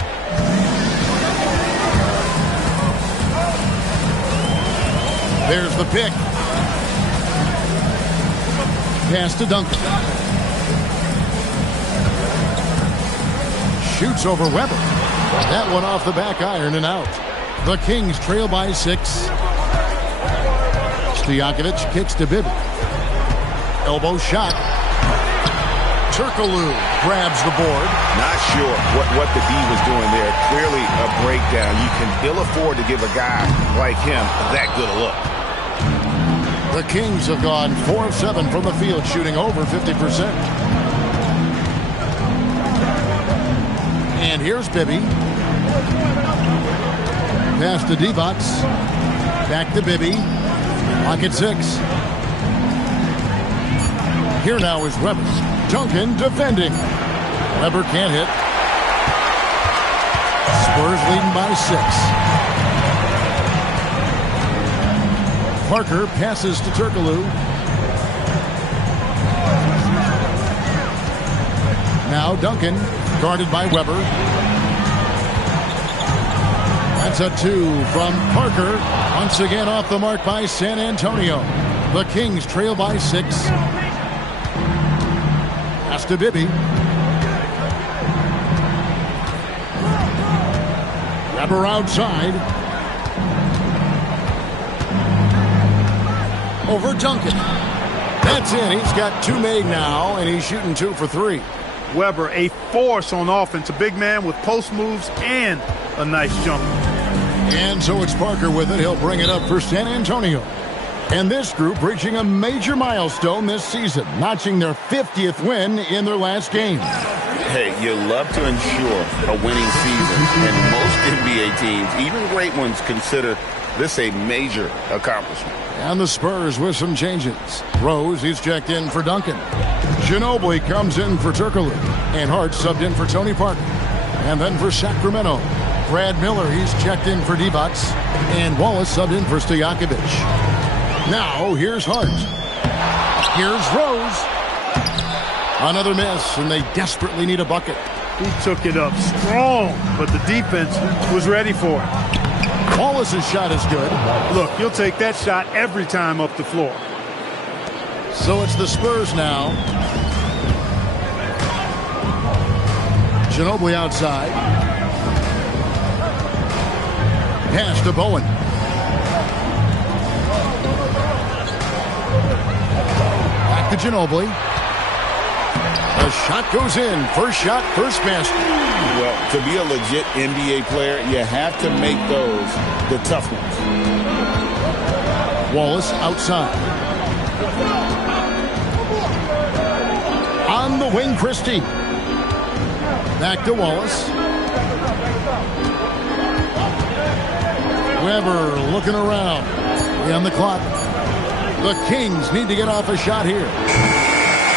There's the pick. Pass to Duncan. Shoots over Weber. That one off the back iron and out. The Kings trail by 6. Stojakovic kicks to Bibby. Elbow shot. Turkoglu grabs the board. Not sure what the D was doing there. Clearly a breakdown. You can ill afford to give a guy like him that good a look. The Kings have gone 4 of 7 from the field, shooting over 50%. And here's Bibby. Pass to Divac. Back to Bibby. Lock at 6. Here now is Weber. Duncan defending. Weber can't hit. Spurs leading by 6. Parker passes to Turkoglu. Now Duncan, guarded by Weber. That's a 2 from Parker. Once again off the mark by San Antonio. The Kings trail by 6. Pass to Bibby. Weber outside. Over Duncan. That's in. He's got 2 made now, and he's shooting 2 for 3. Weber, a force on offense. A big man with post moves and a nice jumper. And so it's Parker with it. He'll bring it up for San Antonio. And this group reaching a major milestone this season, notching their 50th win in their last game. Hey, you love to ensure a winning season, and most NBA teams, even great ones, consider this a major accomplishment. And the Spurs with some changes. Rose, he's checked in for Duncan. Ginobili comes in for Turkoglu. And Hart subbed in for Tony Parker. And then for Sacramento, Brad Miller, he's checked in for Divac. And Wallace subbed in for Stojakovic. Now, here's Hart. Here's Rose. Another miss, and they desperately need a bucket. He took it up strong, but the defense was ready for it. Wallace's shot is good. Look, you'll take that shot every time up the floor. So it's the Spurs now. Ginobili outside. Pass to Bowen. Back to Ginobili. The shot goes in. First shot, first basket. Well, to be a legit NBA player, you have to make those the tough ones. Wallace outside. On the wing, Christie. Back to Wallace. Weber looking around. On the clock. The Kings need to get off a shot here.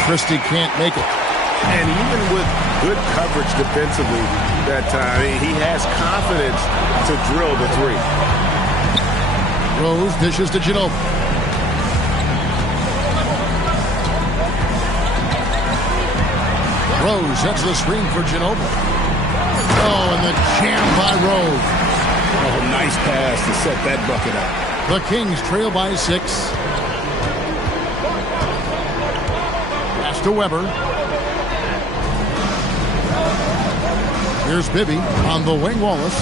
Christie can't make it. And even with good coverage defensively that time, he has confidence to drill the 3. Rose dishes to Ginobili. Rose sets the screen for Ginobili. Oh, and the jam by Rose. Oh, nice pass to set that bucket up. The Kings trail by 6. Pass to Weber. Here's Bibby on the wing. Wallace.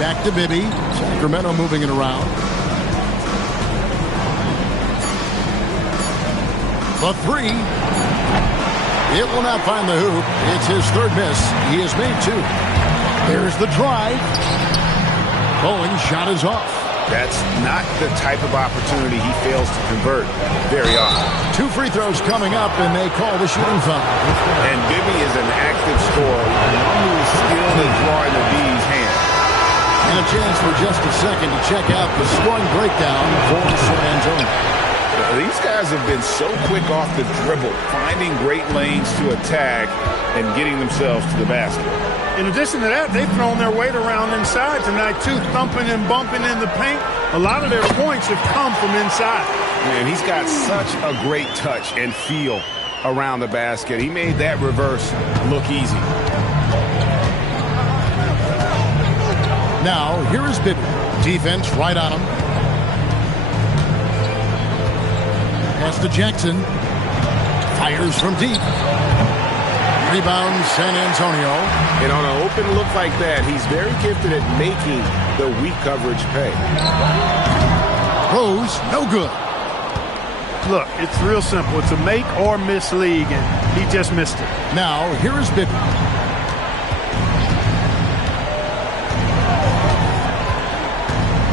Back to Bibby. Sacramento moving it around. The 3. It will not find the hoop. It's his 3rd miss. He has made 2. There's the drive. Bowen's shot is off. That's not the type of opportunity he fails to convert very often. 2 free throws coming up, and they call the shooting foul. And Bibby is an active scorer, one who is skilled at drawing the D's hand. And a chance for just a second to check out the scoring breakdown for San Antonio. These guys have been so quick off the dribble, finding great lanes to attack and getting themselves to the basket. In addition to that, they've thrown their weight around inside tonight, too, thumping and bumping in the paint. A lot of their points have come from inside. Man, he's got such a great touch and feel around the basket. He made that reverse look easy. Now, here is Bibby. Defense right on him. Pass to Jackson. Fires from deep. Rebound, San Antonio. And on an open look like that, he's very gifted at making the weak coverage pay. Throws, no good. Look, it's real simple. It's a make or miss league, and he just missed it. Now, here is Bibby.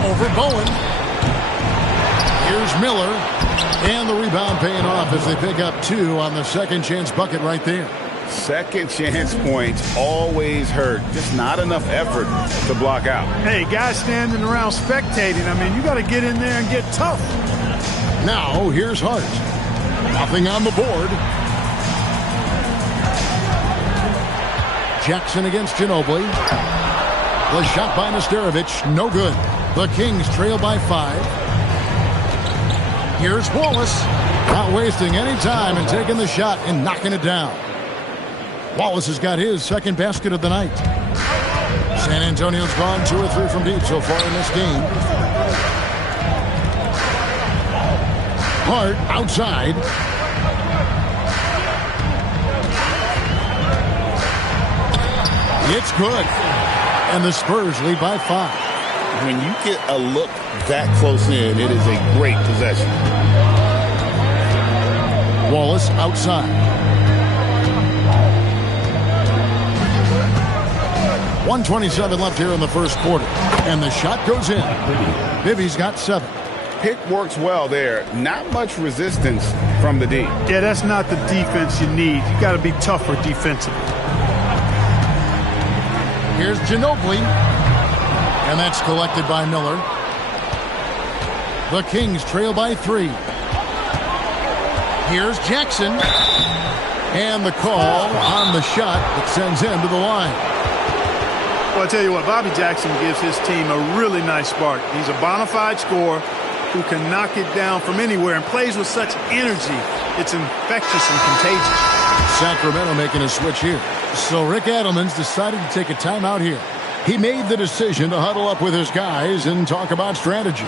Over Bowen. Here's Miller. And the rebound paying off as they pick up 2 on the second chance bucket right there. Second chance points always hurt. Just not enough effort to block out. Hey, guys standing around spectating. I mean, you got to get in there and get tough. Now, here's Hart. Nothing on the board. Jackson against Ginobili. The shot by Nesterovic, no good. The Kings trail by 5. Here's Wallace. Not wasting any time and taking the shot and knocking it down. Wallace has got his second basket of the night. San Antonio's gone 2 or 3 from deep so far in this game. Hart outside. It's good. And the Spurs lead by 5. When you get a look that close in, it is a great possession. Wallace outside. 1:27 left here in the first quarter. And the shot goes in. Bibby's got 7. Pick works well there. Not much resistance from the D. Yeah, that's not the defense you need. You got to be tougher defensively. Here's Ginobili. And that's collected by Miller. The Kings trail by 3. Here's Jackson. And the call on the shot that sends him to the line. Well, I tell you what, Bobby Jackson gives his team a really nice spark. He's a bona fide scorer who can knock it down from anywhere and plays with such energy. It's infectious and contagious. Sacramento making a switch here. So Rick Adelman's decided to take a timeout here. He made the decision to huddle up with his guys and talk about strategy.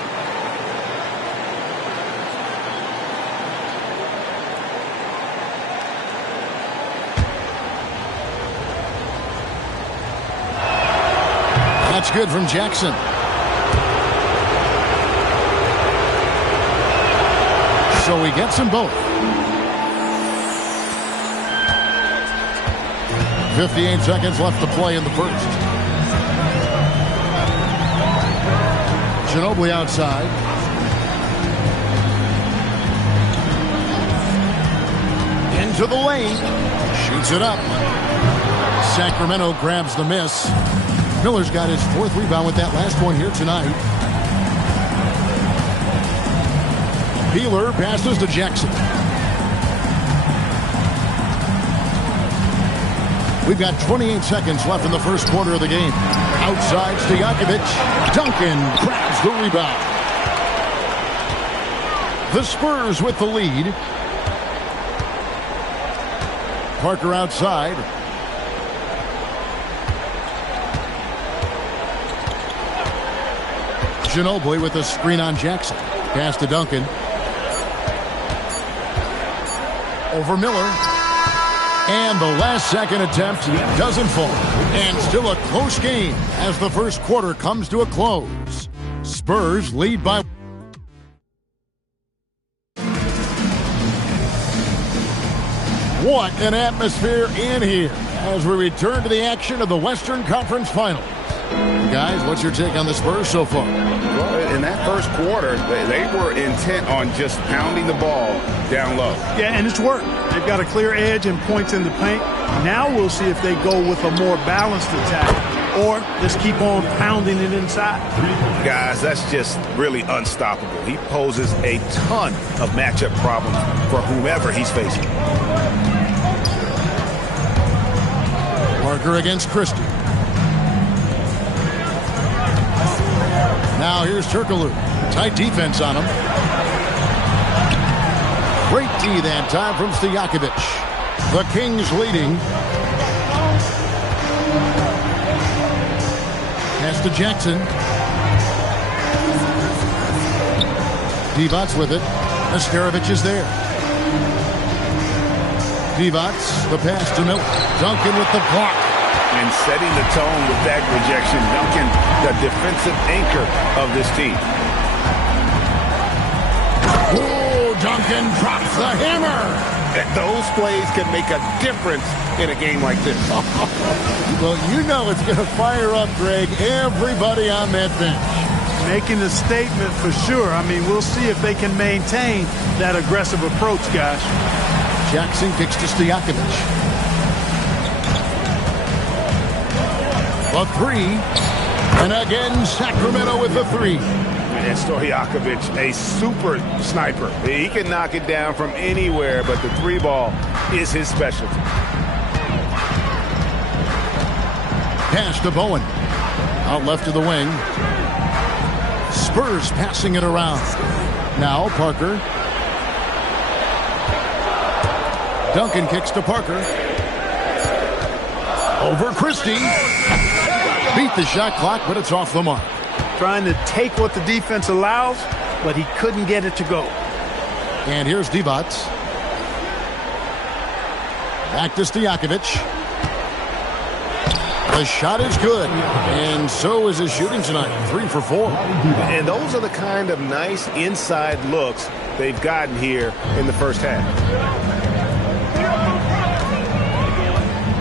That's good from Jackson. So he gets them both. 58 seconds left to play in the first. Ginobili outside. Into the lane. Shoots it up. Sacramento grabs the miss. Miller's got his 4th rebound with that last one here tonight. Peeler passes to Jackson. We've got 28 seconds left in the first quarter of the game. Outside Stojakovic. Duncan grabs the rebound. The Spurs with the lead. Parker outside. Ginobili with a screen on Jackson. Pass to Duncan. Over Miller. And the last second attempt doesn't fall. And still a close game as the first quarter comes to a close. Spurs lead by... What an atmosphere in here as we return to the action of the Western Conference Finals. Guys, what's your take on the Spurs so far? Well, in that first quarter, they were intent on just pounding the ball down low. Yeah, and it's worked. They've got a clear edge and points in the paint. Now we'll see if they go with a more balanced attack or just keep on pounding it inside. Guys, that's just really unstoppable. He poses a ton of matchup problems for whomever he's facing. Parker against Christie. Now here's Turkoglu. Tight defense on him. Great D that time from Stojakovic. The Kings leading. Pass to Jackson. Divac with it. Nesterovic is there. Divac, the pass to Miller. Duncan with the block. And setting the tone with that rejection. Duncan, the defensive anchor of this team. Oh, Duncan drops the hammer. Those plays can make a difference in a game like this. Well, you know it's going to fire up, Greg, everybody on that bench. Making a statement for sure. I mean, we'll see if they can maintain that aggressive approach, guys. Jackson kicks to Stojakovic. A three. And again, Sacramento with the three. And Stojakovic, a super sniper. He can knock it down from anywhere, but the three ball is his specialty. Pass to Bowen. Out left to the wing. Spurs passing it around. Now Parker. Duncan kicks to Parker. Over Christie. Beat the shot clock, but it's off the mark. Trying to take what the defense allows, but he couldn't get it to go. And here's Divac. Back to Stojakovic. The shot is good, and so is his shooting tonight. 3 for 4. And those are the kind of nice inside looks they've gotten here in the first half.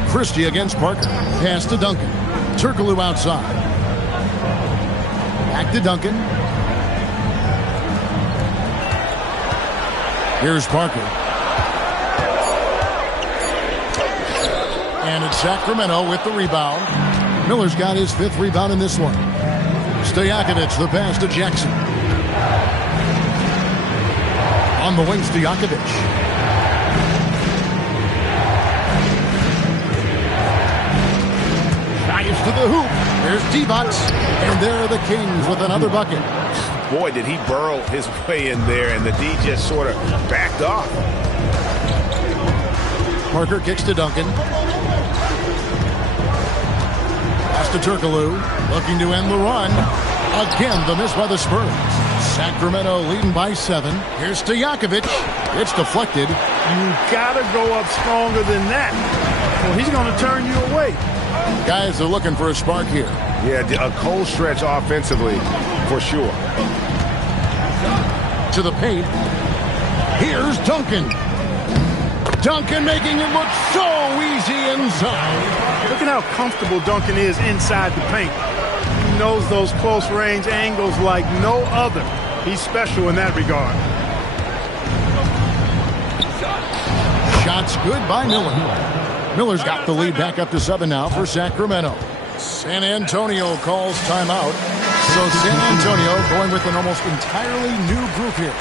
Christie against Parker. Pass to Duncan. Turkoglu outside. Back to Duncan. Here's Parker. And it's Sacramento with the rebound. Miller's got his 5th rebound in this one. Stojakovic, the pass to Jackson. On the wing, Stojakovic. Drives to the hoop. There's Divac. And there are the Kings with another bucket. Boy, did he burrow his way in there, and the D just sort of backed off. Parker kicks to Duncan. Pass to Turkoglu. Looking to end the run. Again, the miss by the Spurs. Sacramento leading by 7. Here's Stojakovic. It's deflected. You gotta go up stronger than that, or he's gonna turn you away. Guys are looking for a spark here. Yeah, a cold stretch offensively, for sure. To the paint. Here's Duncan. Duncan making it look so easy inside. Look at how comfortable Duncan is inside the paint. He knows those close range angles like no other. He's special in that regard. Shots good by Miller. Miller's got the lead back up to 7 now for Sacramento. San Antonio calls timeout. So San Antonio going with an almost entirely new group here.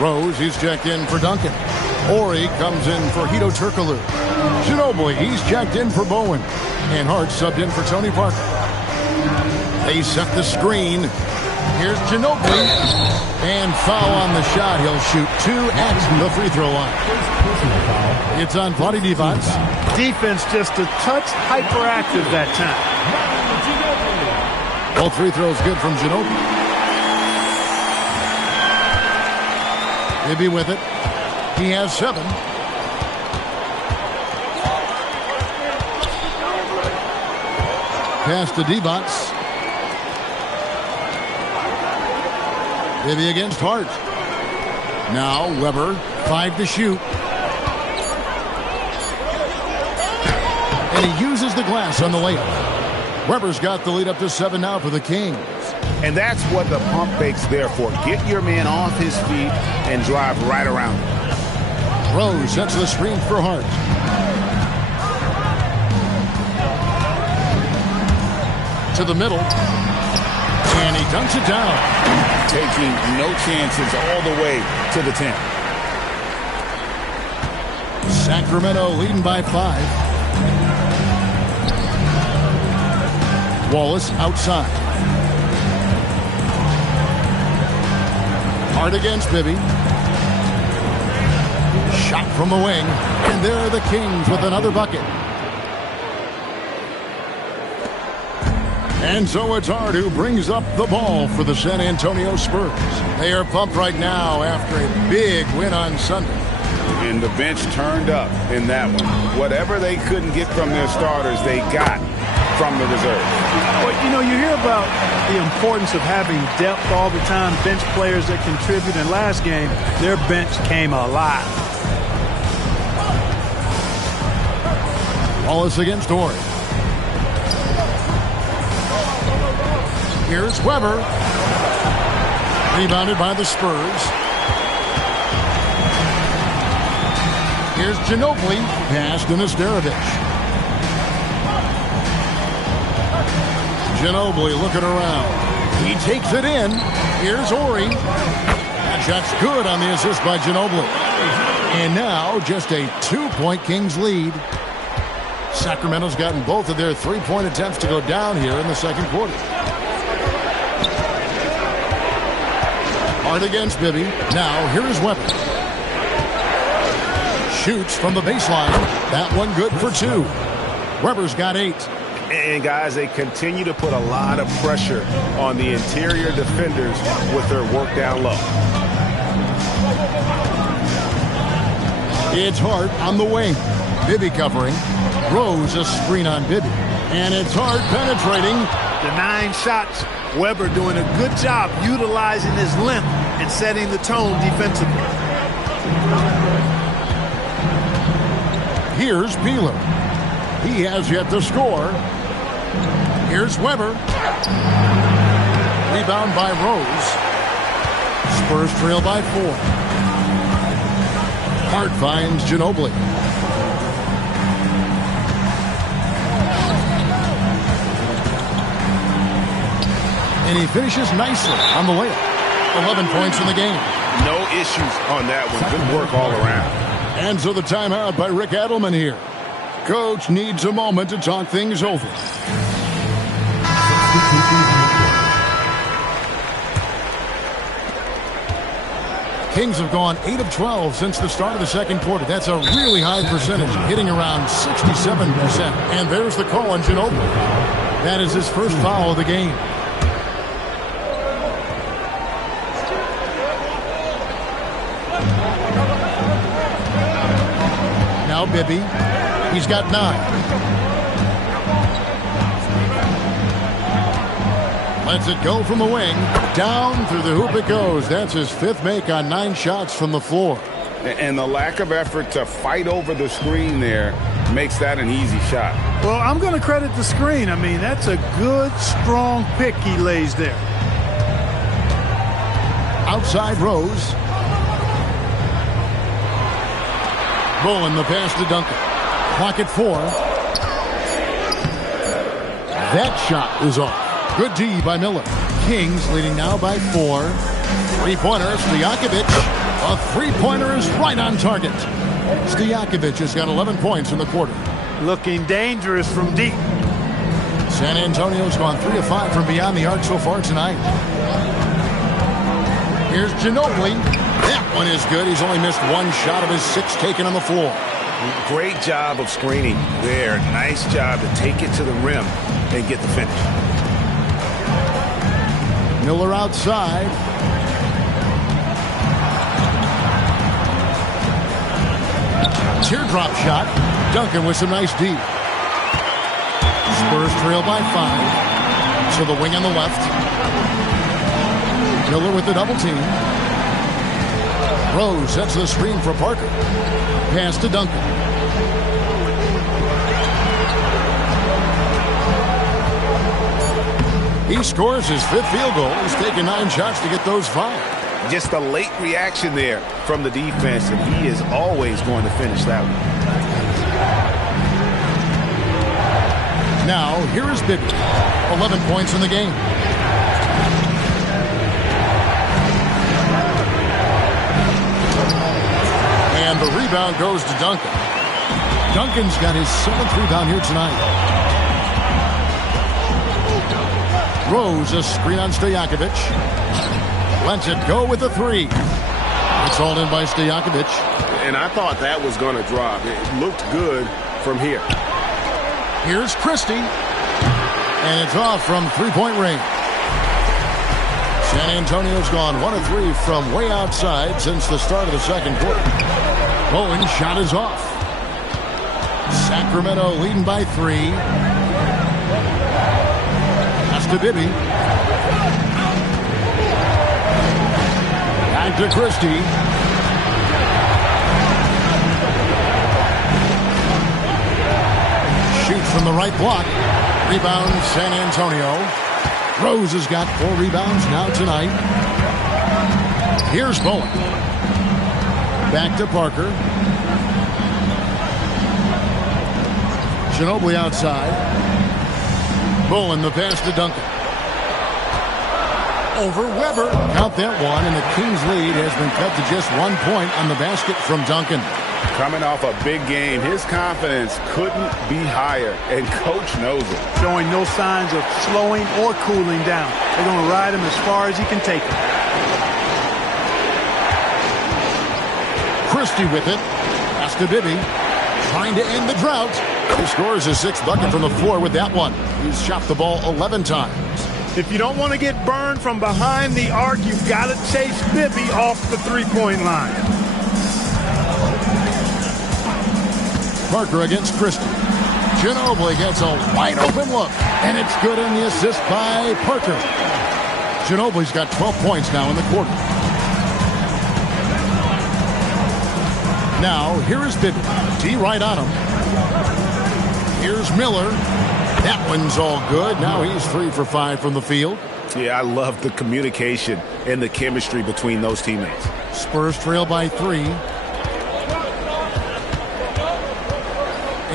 Rose, he's checked in for Duncan. Ori comes in for Hito Turkoglu. Ginobili, he's checked in for Bowen. And Hart subbed in for Tony Parker. They set the screen. Here's Ginobili. And foul on the shot. He'll shoot 2 at the free throw line. It's on Vlade Divac. Defense just a touch hyperactive that time. Both free throws good from Ginobili. Ibby with it. He has 7. Pass to Divac. Ibby against Hart. Now Weber, 5 to shoot. And he uses the glass on the layup. Weber's got the lead up to 7 now for the Kings. And that's what the pump fake's there for. Get your man off his feet and drive right around him. Rose sets the screen for Hart. To the middle. And he dunks it down. Taking no chances all the way to the 10. Sacramento leading by 5. Wallace outside. Hart against Bibby. Shot from the wing. And there are the Kings with another bucket. And so it's Hart who brings up the ball for the San Antonio Spurs. They are pumped right now after a big win on Sunday. And the bench turned up in that one. Whatever they couldn't get from their starters, they got from the reserves. Well, you know, you hear about the importance of having depth all the time, bench players that contribute. In last game, their bench came alive. Wallace against Horry. Here's Weber. Rebounded by the Spurs. Here's Ginobili. Pass to Nesterovic. Ginobili looking around. He takes it in. Here's Horry. That shot's good on the assist by Ginobili. And now just a 2-point Kings lead. Sacramento's gotten both of their three-point attempts to go down here in the second quarter. Hard against Bibby. Now here is Weber. Shoots from the baseline. That one good for 2. Weber's got 8. And, guys, they continue to put a lot of pressure on the interior defenders with their work down low. It's Hart on the wing. Bibby covering. Rose a screen on Bibby. And it's Hart penetrating. The 9 shots. Weber doing a good job utilizing his length and setting the tone defensively. Here's Peeler. He has yet to score. Here's Weber. Rebound by Rose. Spurs trail by 4. Hart finds Ginobili. And he finishes nicely on the layup. 11 points in the game. No issues on that one. Good work all around. And so the timeout by Rick Adelman here. Coach needs a moment to talk things over. Kings have gone 8 of 12 since the start of the second quarter. That's a really high percentage, hitting around 67%. And there's the call on Ginobili. That is his first foul of the game. Now Bibby. He's got 9. Lets it go from the wing. Down through the hoop it goes. That's his 5th make on 9 shots from the floor. And the lack of effort to fight over the screen there makes that an easy shot. Well, I'm going to credit the screen. I mean, that's a good, strong pick he lays there. Outside Rose. Bullen the pass to Duncan. Clock at 4. That shot is off. Good D by Miller. Kings leading now by 4. 3-pointer, Stojakovic. A 3-pointer is right on target. Stojakovic has got 11 points in the quarter. Looking dangerous from deep. San Antonio's gone 3 of 5 from beyond the arc so far tonight. Here's Ginobili. That one is good. He's only missed 1 shot of his 6 taken on the floor. Great job of screening there. Nice job to take it to the rim and get the finish. Miller outside. Teardrop shot. Duncan with some nice D. Spurs trail by 5. To the wing on the left. Miller with the double team. Rose sets the screen for Parker. Pass to Duncan. He scores his 5th field goal. He's taken 9 shots to get those 5. Just a late reaction there from the defense, and he is always going to finish that one. Now, here is Bibby. 11 points in the game. And the rebound goes to Duncan. Duncan's got his 7th rebound here tonight. Rose a screen on Stojakovic. Lets it go with the 3. It's hauled in by Stojakovic. And I thought that was going to drop. It looked good from here. Here's Christie. And it's off from 3-point range. San Antonio's gone 1 of 3 from way outside since the start of the second quarter. Bowen's shot is off. Sacramento leading by 3. Pass to Bibby. Back to Christie. Shoots from the right block. Rebound, San Antonio. Rose has got 4 rebounds now tonight. Here's Bowen. Back to Parker. Ginobili outside. Bowen, the pass to Duncan. Over Weber. Count that one, and the Kings' lead has been cut to just 1 point on the basket from Duncan. Coming off a big game, his confidence couldn't be higher, and Coach knows it. Showing no signs of slowing or cooling down. They're going to ride him as far as he can take him. Christie with it. Pass to Bibby. Trying to end the drought. He scores his 6th bucket from the floor with that one. He's shot the ball 11 times. If you don't want to get burned from behind the arc, you've got to chase Bibby off the three-point line. Parker against Christie. Ginobili gets a wide open look, and it's good in the assist by Parker. Ginobili's got 12 points now in the quarter. Now, here is Bibby. D right on him. Here's Miller. That one's all good. Now he's 3 for 5 from the field. Yeah, I love the communication and the chemistry between those teammates. Spurs trail by 3.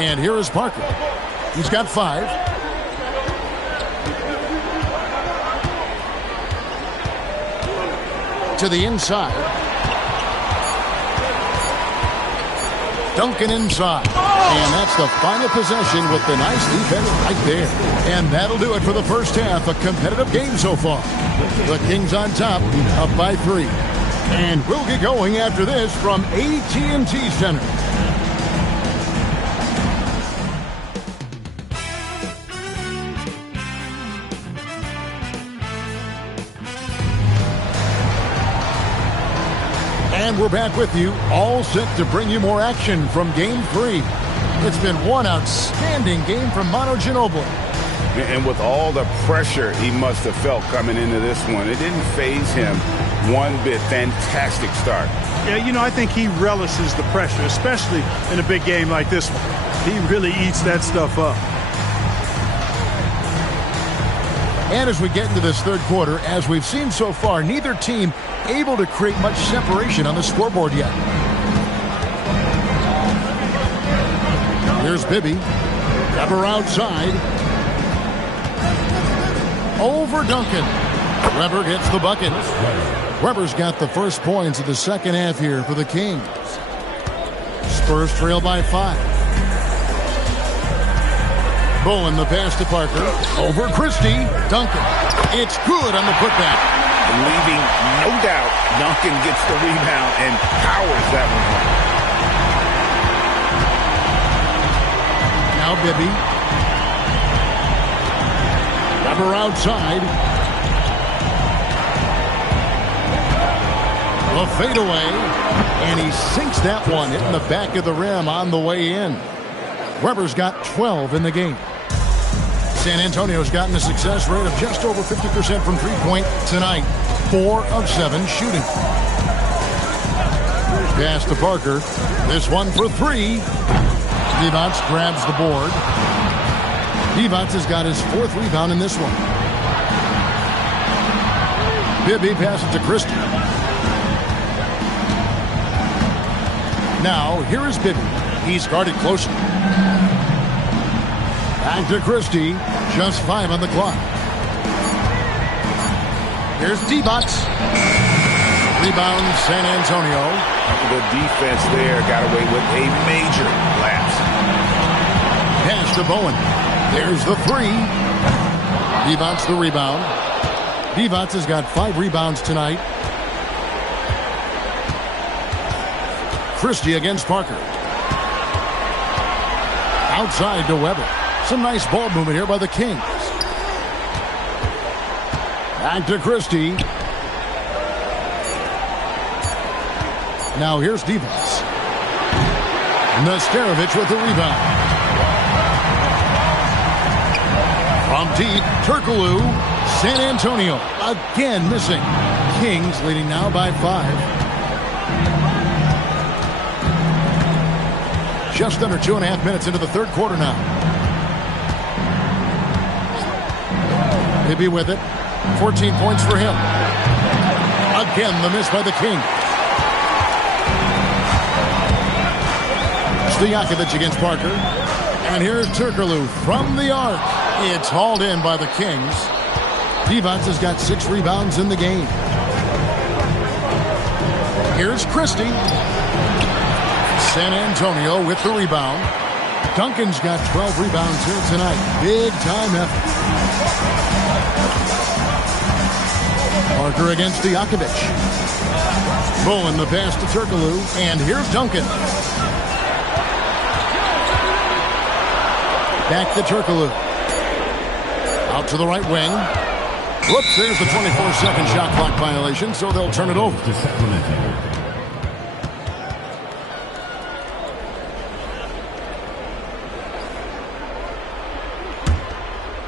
And here is Parker. He's got 5. To the inside. Duncan inside. And that's the final possession with the nice defense right there. And that'll do it for the first half. A competitive game so far. The Kings on top, up by 3. And we'll get going after this from AT&T Center. And we're back with you, all set to bring you more action from Game 3. It's been one outstanding game from Manu Ginobili. And with all the pressure he must have felt coming into this one, it didn't faze him one bit. Fantastic start. Yeah, you know, I think he relishes the pressure, especially in a big game like this one. He really eats that stuff up. And as we get into this third quarter, as we've seen so far, neither team able to create much separation on the scoreboard yet. Here's Bibby. Weber outside. Over Duncan. Weber gets the bucket. Weber's got the first points of the second half here for the Kings. Spurs trail by 5. Bowen, the pass to Parker. Over Christie. Duncan. It's good on the putback. Leaving no doubt, Duncan gets the rebound and powers that one home. Now Bibby. Weber outside. The fadeaway. And he sinks that one, hitting the back of the rim on the way in. Weber's got 12 in the game. San Antonio's gotten a success rate of just over 50% from three-point tonight. 4 of 7 shooting. Pass to Parker. This one for 3. Divac grabs the board. Divac has got his 4th rebound in this one. Bibby passes to Christie. Now, here is Bibby. He's guarded closely. Back to Christie. Just 5 on the clock. Here's Divac. Rebound, San Antonio. The defense there got away with a major lapse. Pass to Bowen. There's the 3. Divac the rebound. Divac has got 5 rebounds tonight. Christie against Parker. Outside to Weber. Some nice ball movement here by the Kings. Back to Christie. Now here's Divac. Nesterovic with the rebound. From deep, Turkoglu. San Antonio again missing. Kings leading now by 5. Just under 2.5 minutes into the third quarter now. Bibby with it. 14 points for him. Again, the miss by the King. Stojakovic against Parker. And here's Turkoglu from the arc. It's hauled in by the Kings. Divac has got 6 rebounds in the game. Here's Christie. San Antonio with the rebound. Duncan's got 12 rebounds here tonight. Big time effort. Parker against Stojakovic. Bowen the pass to Turkoglu. And here's Duncan. Back to Turkoglu. Out to the right wing. Whoops, there's the 24-second shot clock violation, so they'll turn it over.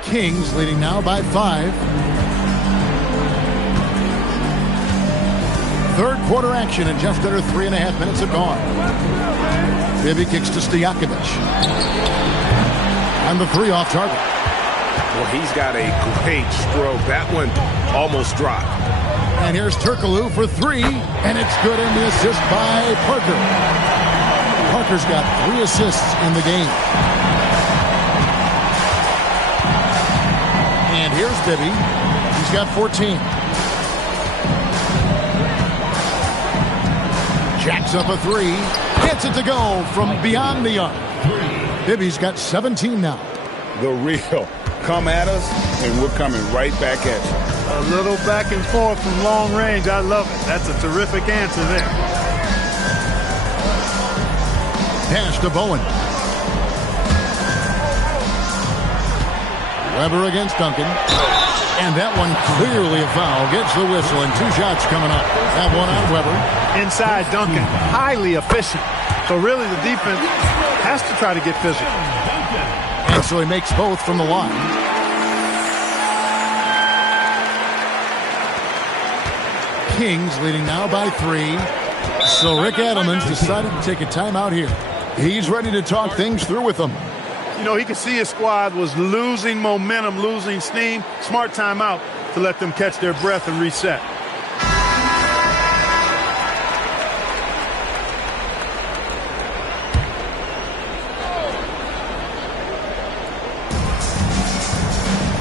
Kings leading now by 5. Third quarter action and just under 3.5 minutes have gone. Bibby kicks to Stojakovic. And the 3 off target. Well, he's got a great stroke. That one almost dropped. And here's Turkoglu for 3. And it's good, and the assist by Parker. Parker's got 3 assists in the game. And here's Bibby. He's got 14. Jacks up a 3. Gets it to go from beyond the arc. Bibby's got 17 now. The real. Come at us, and we're coming right back at you. A little back and forth from long range. I love it. That's a terrific answer there. Pass to Bowen. Weber against Duncan. And that one clearly a foul. Gets the whistle, and 2 shots coming up. That one on Weber. Inside Duncan, highly efficient. So really the defense has to try to get physical. And so he makes both from the line. Kings leading now by 3. So Rick Adelman's decided to take a timeout here. He's ready to talk things through with them. You know, he could see his squad was losing momentum, losing steam. Smart timeout to let them catch their breath and reset.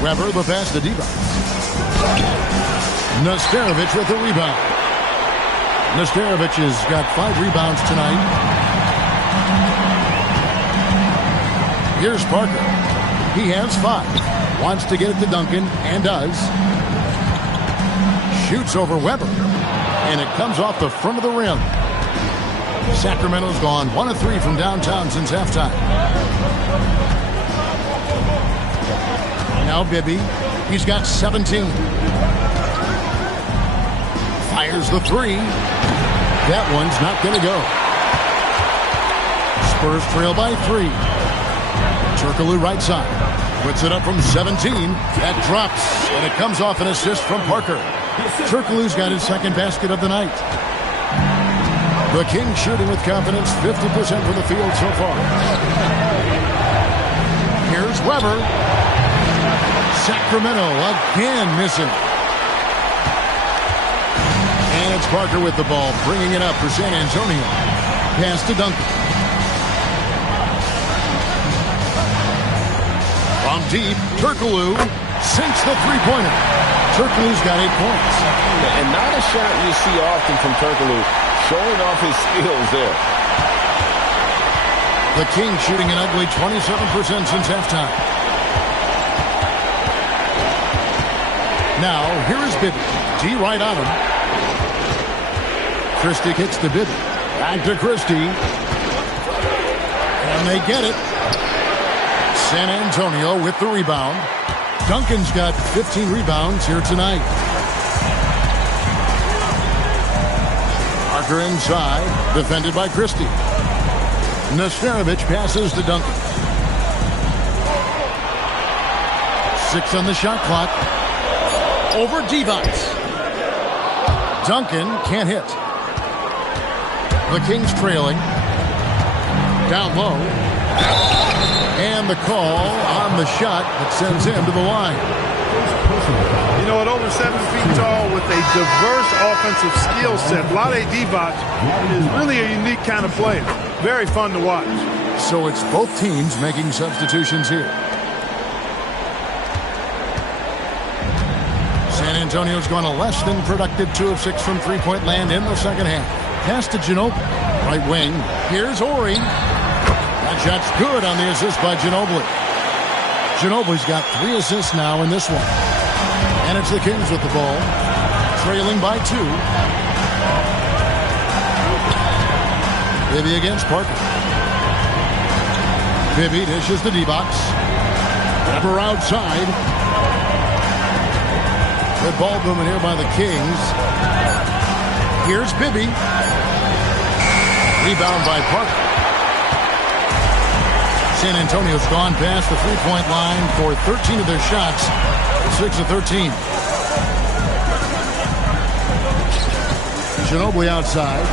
Weber the pass to Divac. Nesterovic with the rebound. Nesterovic has got 5 rebounds tonight. Here's Parker. He has 5. Wants to get it to Duncan, and does. Shoots over Weber. And it comes off the front of the rim. Sacramento's gone 1 of 3 from downtown since halftime. Now Bibby. He's got 17. Fires the 3. That one's not going to go. Spurs trail by 3. Turkoglu right side. Puts it up from 17. That drops, and it comes off an assist from Parker. Turkoglu's got his 2nd basket of the night. The Kings shooting with confidence, 50% from the field so far. Here's Weber. Sacramento again missing. And it's Parker with the ball, bringing it up for San Antonio. Pass to Duncan. From deep, Turkoglu sinks the 3-pointer. Turkoglu's got 8 points. And not a shot you see often from Turkoglu, showing off his skills there. The Kings shooting an ugly 27% since halftime. Now, here is Bibby. D right on him. Christie hits to Bibby. Back to Christie. And they get it. San Antonio with the rebound. Duncan's got 15 rebounds here tonight. Parker inside. Defended by Christie. Nesterovic passes to Duncan. 6 on the shot clock. Over Divac. Duncan can't hit. The Kings trailing. Down low. And the call on the shot that sends him to the line. You know, at over 7 feet tall with a diverse offensive skill set, Vlade Divac is really a unique kind of player. Very fun to watch. So it's both teams making substitutions here. San Antonio's gone a less than productive 2 of 6 from three-point land in the second half. Pass to Ginobili. Right wing. Here's Ori. That shot's good on the assist by Ginobili. Ginobili's got 3 assists now in this one. And it's the Kings with the ball. Trailing by 2. Bibby against Parker. Bibby dishes the D-box. Grabber outside. Good ball movement here by the Kings. Here's Bibby. Rebound by Parker. San Antonio's gone past the three-point line for 13 of their shots. 6 of 13. Ginobili outside.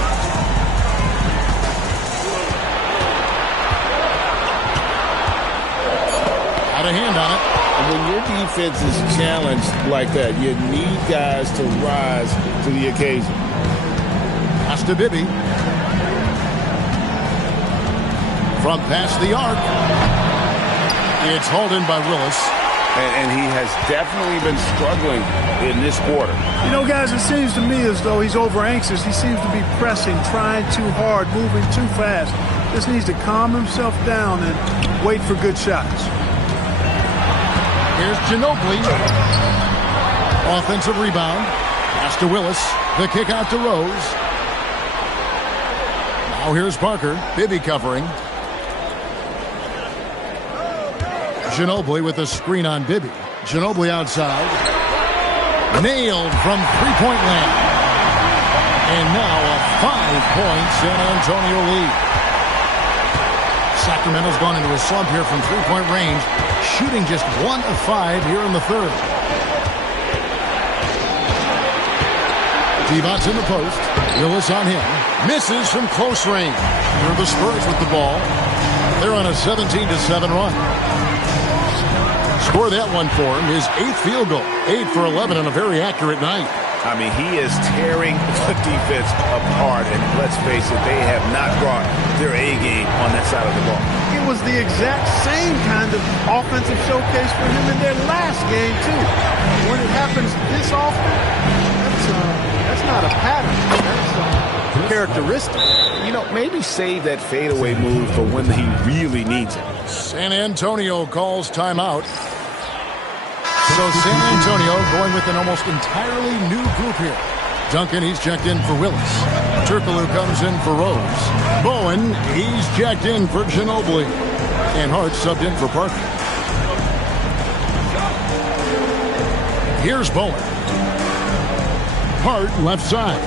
Had a hand on it. When your defense is challenged like that, you need guys to rise to the occasion. Pass to Bibby. From past the arc. It's hauled in by Willis. And he has definitely been struggling in this quarter. You know, guys, it seems to me as though he's over anxious. He seems to be pressing, trying too hard, moving too fast. Just needs to calm himself down and wait for good shots. Here's Ginobili. Offensive rebound. Pass to Willis. The kick out to Rose. Now here's Parker. Bibby covering. Ginobili with a screen on Bibby. Ginobili outside. Nailed from three-point land. And now a 5-point San Antonio lead. Sacramento's gone into a slump here from three-point range, shooting just 1 of 5 here in the third. Divac's in the post. Willis on him. Misses from close range. Here are the Spurs with the ball. They're on a 17-7 run. Score that one for him. His 8th field goal. 8 for 11 on a very accurate night. I mean, he is tearing the defense apart. And let's face it, they have not brought their A game on that side of the ball. It was the exact same kind of offensive showcase for him in their last game, too. When it happens this often, that's not a pattern. That's characteristic. You know, maybe save that fadeaway move for when he really needs it. San Antonio calls timeout. So San Antonio going with an almost entirely new group here. Duncan, he's checked in for Willis. Turkoglu comes in for Rose. Bowen, he's checked in for Ginobili. And Hart subbed in for Parker. Here's Bowen. Hart left side.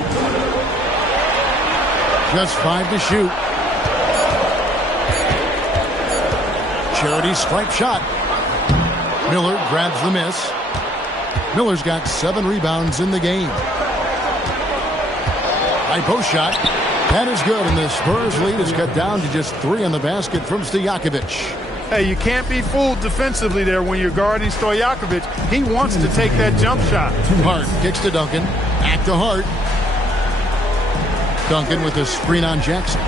Just 5 to shoot. Charity stripe shot. Miller grabs the miss. Miller's got 7 rebounds in the game. High post shot. That is good, and the Spurs lead is cut down to just 3 on the basket from Stojakovic. Hey, you can't be fooled defensively there when you're guarding Stojakovic. He wants to take that jump shot. Hart kicks to Duncan. Back to Hart. Duncan with a screen on Jackson.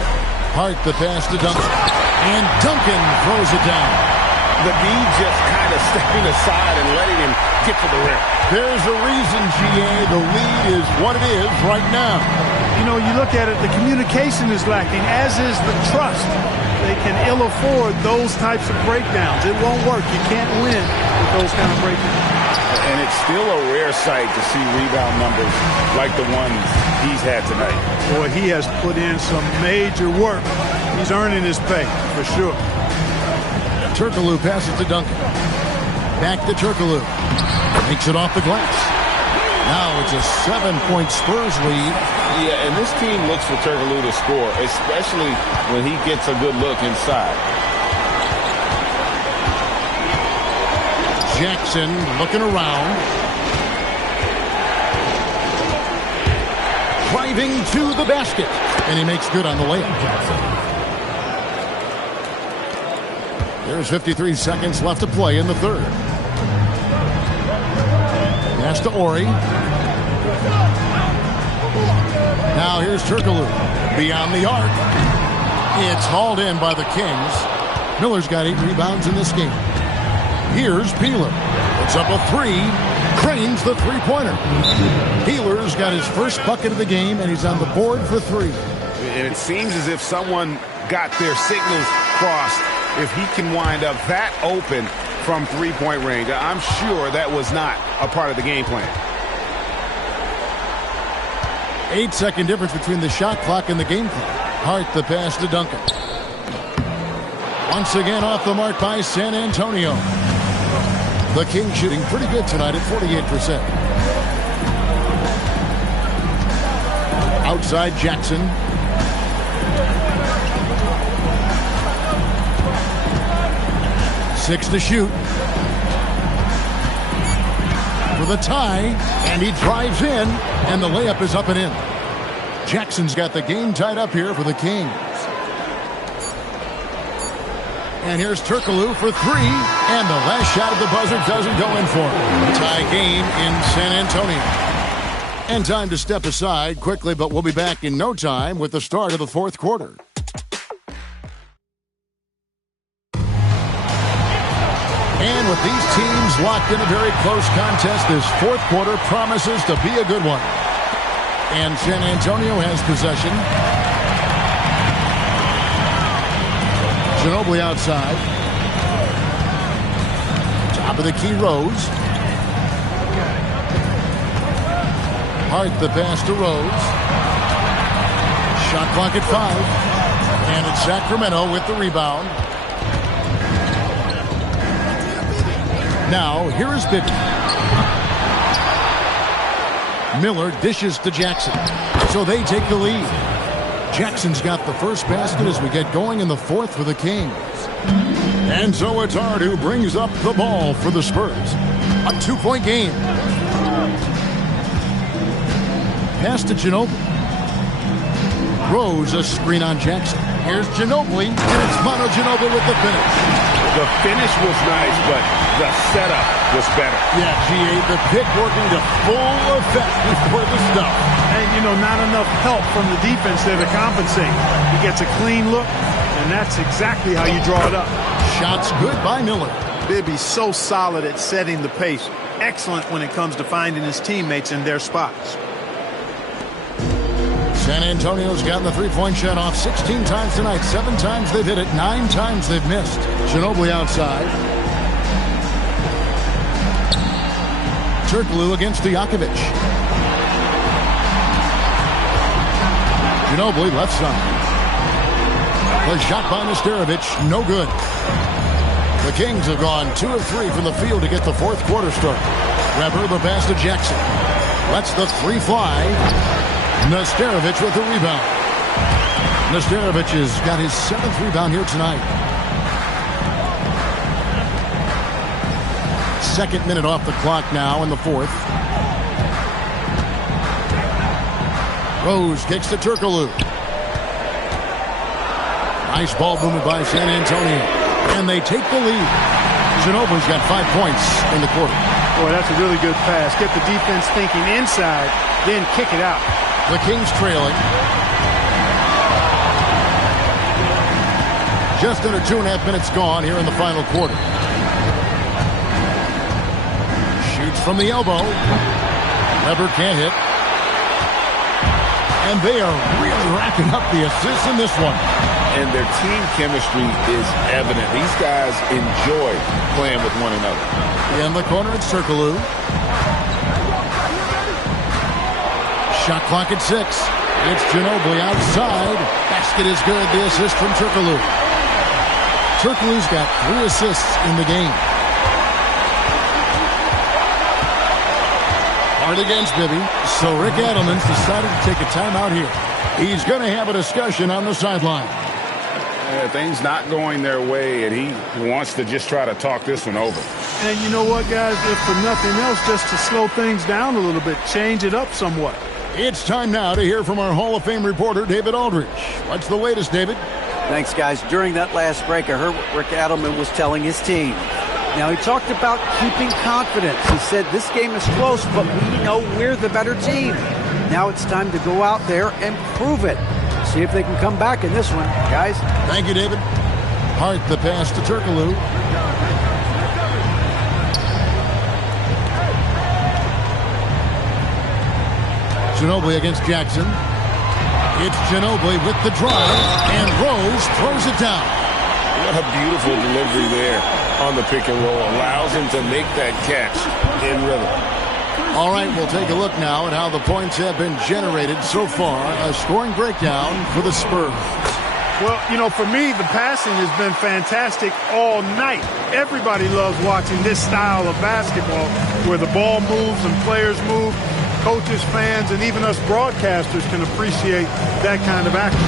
Hart the pass to Duncan. And Duncan throws it down. The D just kind of stepping aside and letting him get to the rim. There's a reason, GA. The lead is what it is right now. You know, you look at it, the communication is lacking, as is the trust. They can ill afford those types of breakdowns. It won't work. You can't win with those kind of breakdowns. And it's still a rare sight to see rebound numbers like the ones he's had tonight. Boy, he has put in some major work. He's earning his pay, for sure. Turkoglu passes to Duncan. Back to Turkoglu. Makes it off the glass. Now it's a 7-point Spurs lead. Yeah, and this team looks for Turkoglu to score, especially when he gets a good look inside. Jackson looking around. Driving to the basket. And he makes good on the layup. There's 53 seconds left to play in the third. Pass to Ori. Now here's Turkoglu. Beyond the arc. It's hauled in by the Kings. Miller's got 8 rebounds in this game. Here's Peeler. Puts up a 3. Cranes the three-pointer. Peeler's got his first bucket of the game, and he's on the board for 3. And it seems as if someone got their signals crossed. If he can wind up that open from three-point range, I'm sure that was not a part of the game plan. 8-second difference between the shot clock and the game clock. Hart the pass to Duncan. Once again off the mark by San Antonio. The Kings shooting pretty good tonight at 48%. Outside Jackson. Six to shoot. For the tie, and he drives in, and the layup is up and in. Jackson's got the game tied up here for the Kings. And here's Turkoglu for 3, and the last shot of the buzzer doesn't go in for him. Tie game in San Antonio. And time to step aside quickly, but we'll be back in no time with the start of the fourth quarter. And with these teams locked in a very close contest, this fourth quarter promises to be a good one. And San Antonio has possession. Ginobili outside. Top of the key, Rose. Hart the pass to Rose. Shot clock at 5. And it's Sacramento with the rebound. Now, here is Bibby. Miller dishes to Jackson. So they take the lead. Jackson's got the first basket as we get going in the fourth for the Kings. And so it's Hart who brings up the ball for the Spurs. A 2-point game. Pass to Ginobili. Rose a screen on Jackson. Here's Ginobili, and it's Mono Ginobili with the finish. The finish was nice, but the setup was better. Yeah, G8, the pick working to full effect before the stuff. And, not enough help from the defense there to compensate. He gets a clean look, and that's exactly how you draw it up. Shots good by Miller. Bibby's so solid at setting the pace. Excellent when it comes to finding his teammates in their spots. San Antonio's gotten the three-point shot off 16 times tonight. 7 times they've hit it. 9 times they've missed. Ginobili outside. Turkoglu against Stojakovic. Ginobili left side. The shot by Nesterovic, no good. The Kings have gone 2 of 3 from the field to get the fourth quarter start. Weber the pass to Jackson. Lets the 3 fly. Nesterovic with the rebound. Nesterovic has got his 7th rebound here tonight. Second minute off the clock now in the fourth. Rose kicks to Turkoglu. Nice ball movement by San Antonio. And they take the lead. Ginobili's got 5 points in the quarter. Boy, that's a really good pass. Get the defense thinking inside, then kick it out. The Kings trailing. Just under 2.5 minutes gone here in the final quarter. Shoots from the elbow. Weber can't hit. And they are really racking up the assists in this one. And their team chemistry is evident. These guys enjoy playing with one another. In the corner, it's Turkoglu. Shot clock at 6. It's Ginobili outside. Basket is good. The assist from Turkoglu. Turkoglu's got 3 assists in the game. Hard against Bibby. So Rick Adelman's decided to take a timeout here. He's going to have a discussion on the sideline. Things not going their way, and he wants to just try to talk this one over. And you know what, guys? If for nothing else, just to slow things down a little bit, change it up somewhat. It's time now to hear from our Hall of Fame reporter, David Aldridge. What's the latest, David? Thanks, guys. During that last break, I heard what Rick Adelman was telling his team. Now, he talked about keeping confidence. He said, this game is close, but we know we're the better team. Now it's time to go out there and prove it. See if they can come back in this one, guys. Thank you, David. Hart the pass to Turkoglu. Ginobili against Jackson. It's Ginobili with the drive, and Rose throws it down. What a beautiful delivery there on the pick and roll. Allows him to make that catch in rhythm. All right, we'll take a look now at how the points have been generated so far. A scoring breakdown for the Spurs. Well, you know, for me, the passing has been fantastic all night. Everybody loves watching this style of basketball where the ball moves and players move. Coaches, fans, and even us broadcasters can appreciate that kind of action.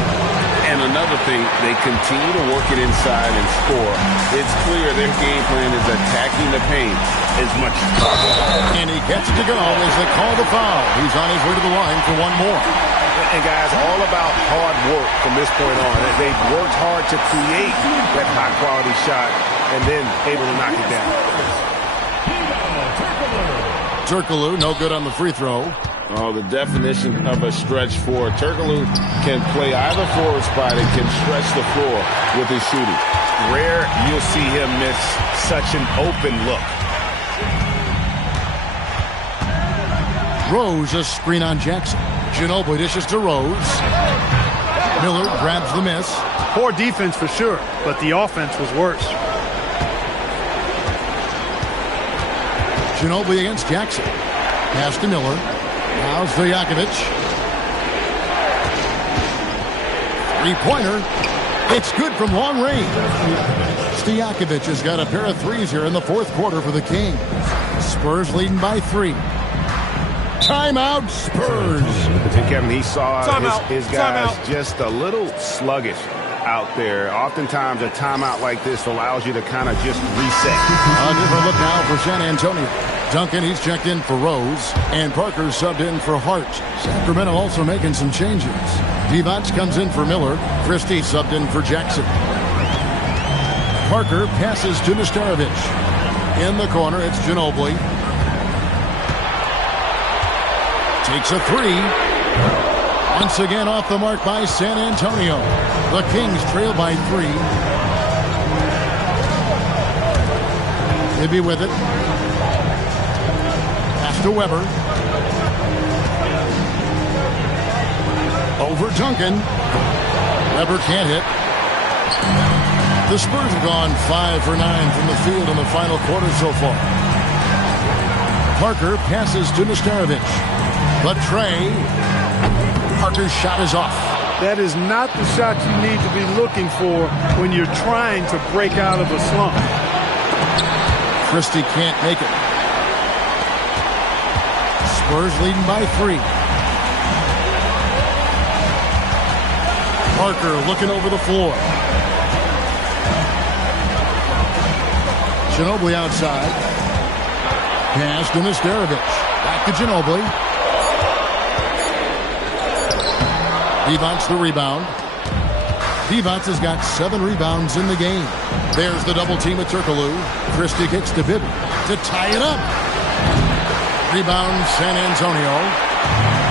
And another thing, they continue to work it inside and score. It's clear their game plan is attacking the paint as much as possible. And he gets it to go as they call the foul. He's on his way to the line for one more. And guys, all about hard work from this point on. They've worked hard to create that high-quality shot and then able to knock it down. Turkoglu, no good on the free throw. Oh, the definition of a stretch four. Turkoglu can play either forward spot and can stretch the floor with his shooting. Rare you'll see him miss such an open look. Rose, a screen on Jackson. Ginobili dishes to Rose. Miller grabs the miss. Poor defense for sure, but the offense was worse. Ginobili against Jackson. Pass to Miller. Now Stojakovic. Three-pointer. It's good from long range. Stojakovic has got a pair of threes here in the fourth quarter for the Kings. Spurs leading by 3. Timeout, Spurs. And Kevin, he saw his guys just a little sluggish out there. Oftentimes a timeout like this allows you to kind of just reset. A different look now for San Antonio. Duncan, he's checked in for Rose, and Parker subbed in for Hart. Sacramento also making some changes. Divac comes in for Miller. Christie subbed in for Jackson. Parker passes to Nesterovic. In the corner, it's Ginobili. Takes a three. Once again off the mark by San Antonio. The Kings trail by 3. They'll be with it. Pass to Weber. Over Duncan. Weber can't hit. The Spurs have gone 5 for 9 from the field in the final quarter so far. Parker passes to Nesterovic. But Trey. Parker's shot is off. That is not the shot you need to be looking for when you're trying to break out of a slump. Christie can't make it. Spurs leading by 3. Parker looking over the floor. Ginobili outside. Pass to Nesterovic. Back to Ginobili. Divac the rebound. Divac has got 7 rebounds in the game. There's the double team at Turkoglu. Christie kicks to Bibby to tie it up. Rebound San Antonio.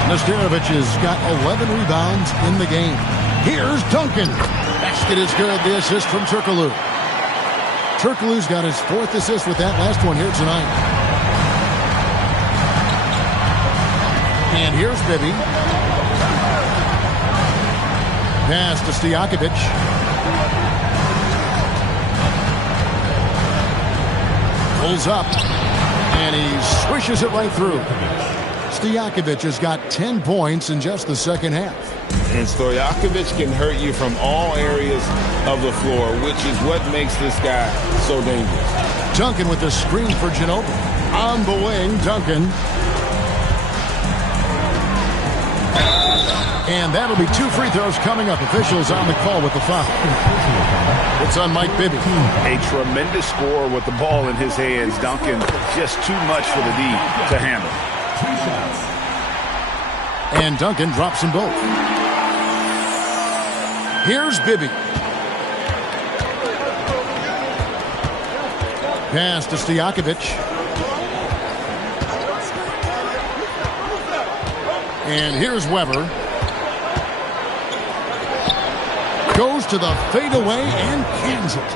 Nesterovic has got 11 rebounds in the game. Here's Duncan. Basket is good. The assist from Turkoglu. Turkoglu's got his 4th assist with that last one here tonight. And here's Bibby. Pass to Stojakovic. Pulls up. And he swishes it right through. Stojakovic has got 10 points in just the second half. And Stojakovic can hurt you from all areas of the floor, which is what makes this guy so dangerous. Duncan with the screen for Ginobili. On the wing, Duncan. And that'll be 2 free throws coming up. Officials on the call with the foul. It's on Mike Bibby. A tremendous scorer with the ball in his hands. Duncan, just too much for the D to handle. And Duncan drops them both. Here's Bibby. Pass to Stojakovic. And here's Weber. Goes to the fadeaway and cans it.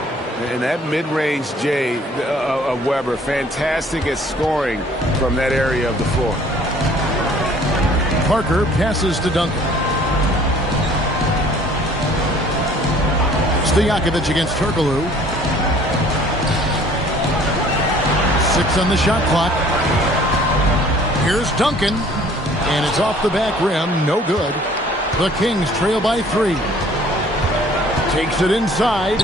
And that mid-range J of Weber, fantastic at scoring from that area of the floor. Parker passes to Duncan. Stojakovic against Turkoglu. 6 on the shot clock. Here's Duncan. And it's off the back rim. No good. The Kings trail by 3. Takes it inside.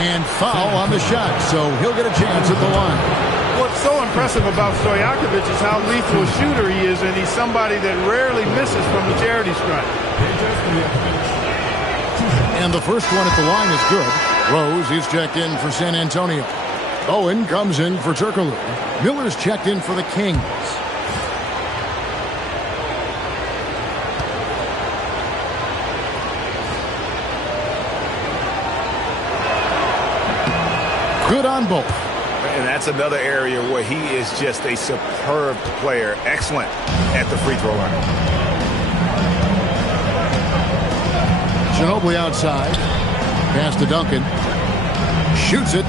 And foul on the shot. So he'll get a chance at the line. What's so impressive about Stojakovic is how lethal a shooter he is, and he's somebody that rarely misses from the charity stripe. And the first one at the line is good. Rose is checked in for San Antonio. Owen comes in for Turkoglu. Miller's checked in for the Kings. Good on both. And that's another area where he is just a superb player. Excellent at the free throw line. Ginobili outside. Pass to Duncan. Shoots it.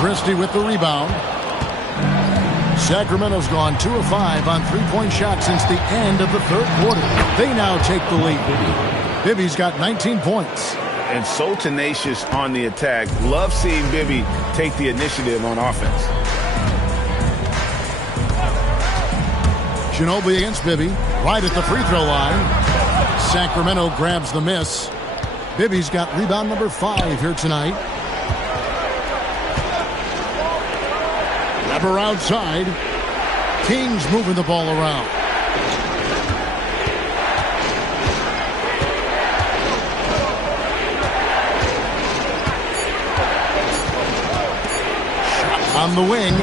Christie with the rebound. Sacramento's gone 2 of 5 on three-point shots since the end of the third quarter. They now take the lead. Bibby's got 19 points. And so tenacious on the attack. Love seeing Bibby take the initiative on offense. Ginobili against Bibby. Right at the free throw line. Sacramento grabs the miss. Bibby's got rebound number 5 here tonight. Weber outside. Kings moving the ball around. On the wing.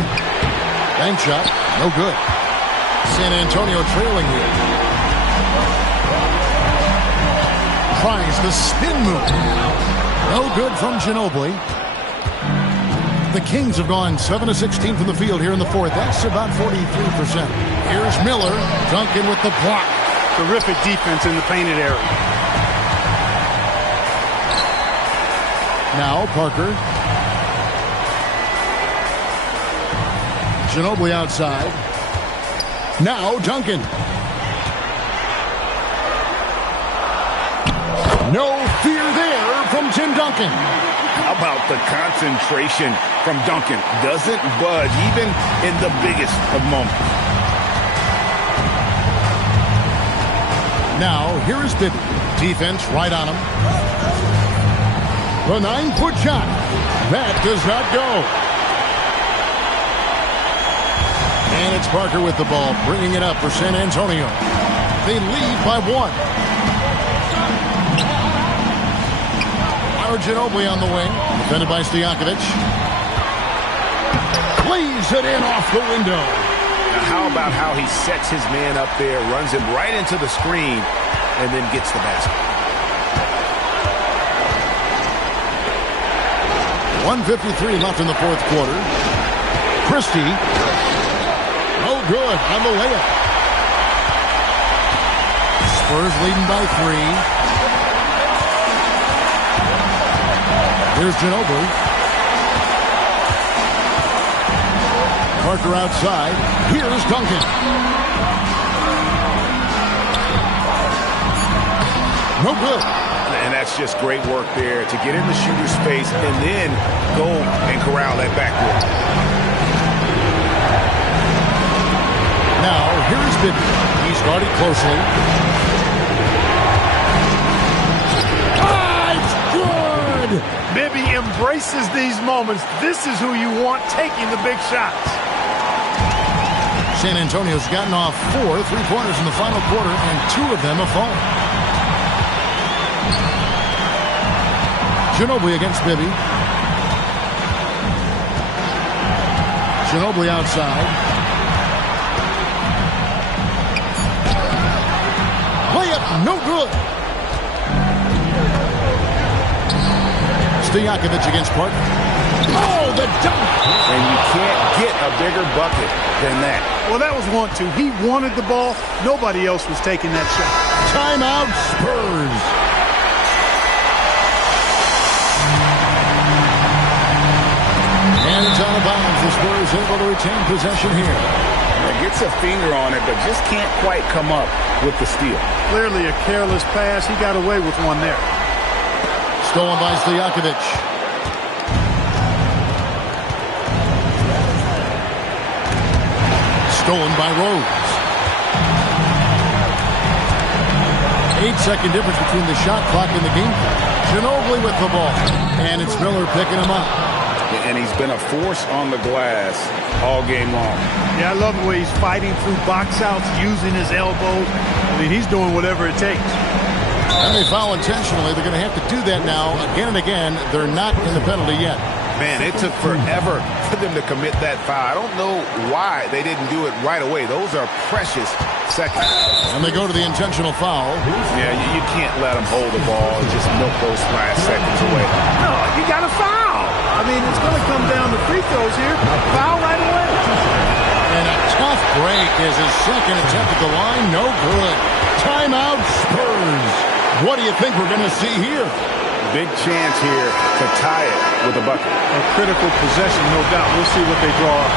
Bank shot. No good. San Antonio trailing here. Tries the spin move. No good from Ginobili. The Kings have gone 7 of 16 from the field here in the fourth. That's about 43%. Here's Miller. Duncan with the block. Terrific defense in the painted area. Now Parker. Ginobili outside. Now Duncan. No fear there from Tim Duncan. How about the concentration from Duncan? Doesn't budge even in the biggest of moments. Now here is Bibby. Defense right on him. The 9-foot shot. That does not go. And it's Parker with the ball, bringing it up for San Antonio. They lead by 1. Ginobili on the wing, defended by Stojakovic. Lays it in off the window. Now how about how he sets his man up there, runs him right into the screen, and then gets the basket. 1:53 left in the fourth quarter. Christie. No good on the layup. Spurs leading by 3. Here's Ginobili. Parker outside. Here's Duncan. No good. And that's just great work there to get in the shooter's space and then go and corral that backcourt. Now, here is Bibby. He's guarded closely. Bibby embraces these moments. This is who you want taking the big shots. San Antonio's gotten off 4 3-pointers in the final quarter, and 2 of them have fallen. Ginobili against Bibby. Ginobili outside. Layup, no good. Stojakovic against Parker. Oh, the dunk! And you can't get a bigger bucket than that. Well, that was 1-2. He wanted the ball. Nobody else was taking that shot. Timeout, Spurs. And it's out of bounds. The Spurs able to retain possession here. Gets a finger on it, but just can't quite come up with the steal. Clearly a careless pass. He got away with one there. Stolen by Stojakovic. Stolen by Rose. 8-second difference between the shot clock and the game clock. Ginobili with the ball. And it's Miller picking him up. And he's been a force on the glass all game long. Yeah, I love the way he's fighting through box outs, using his elbows. I mean, he's doing whatever it takes. And they foul intentionally. They're going to have to do that now again and again. They're not in the penalty yet. Man, it took forever for them to commit that foul. I don't know why they didn't do it right away. Those are precious seconds. And they go to the intentional foul. Yeah, you can't let them hold the ball and just milk those last seconds away. No, you got to foul. I mean, it's going to come down to free throws here. Foul right away. And a tough break is his second attempt at the line. No good. Timeout, Spurs. What do you think we're going to see here? Big chance here to tie it with a bucket. A critical possession, no doubt. We'll see what they draw up.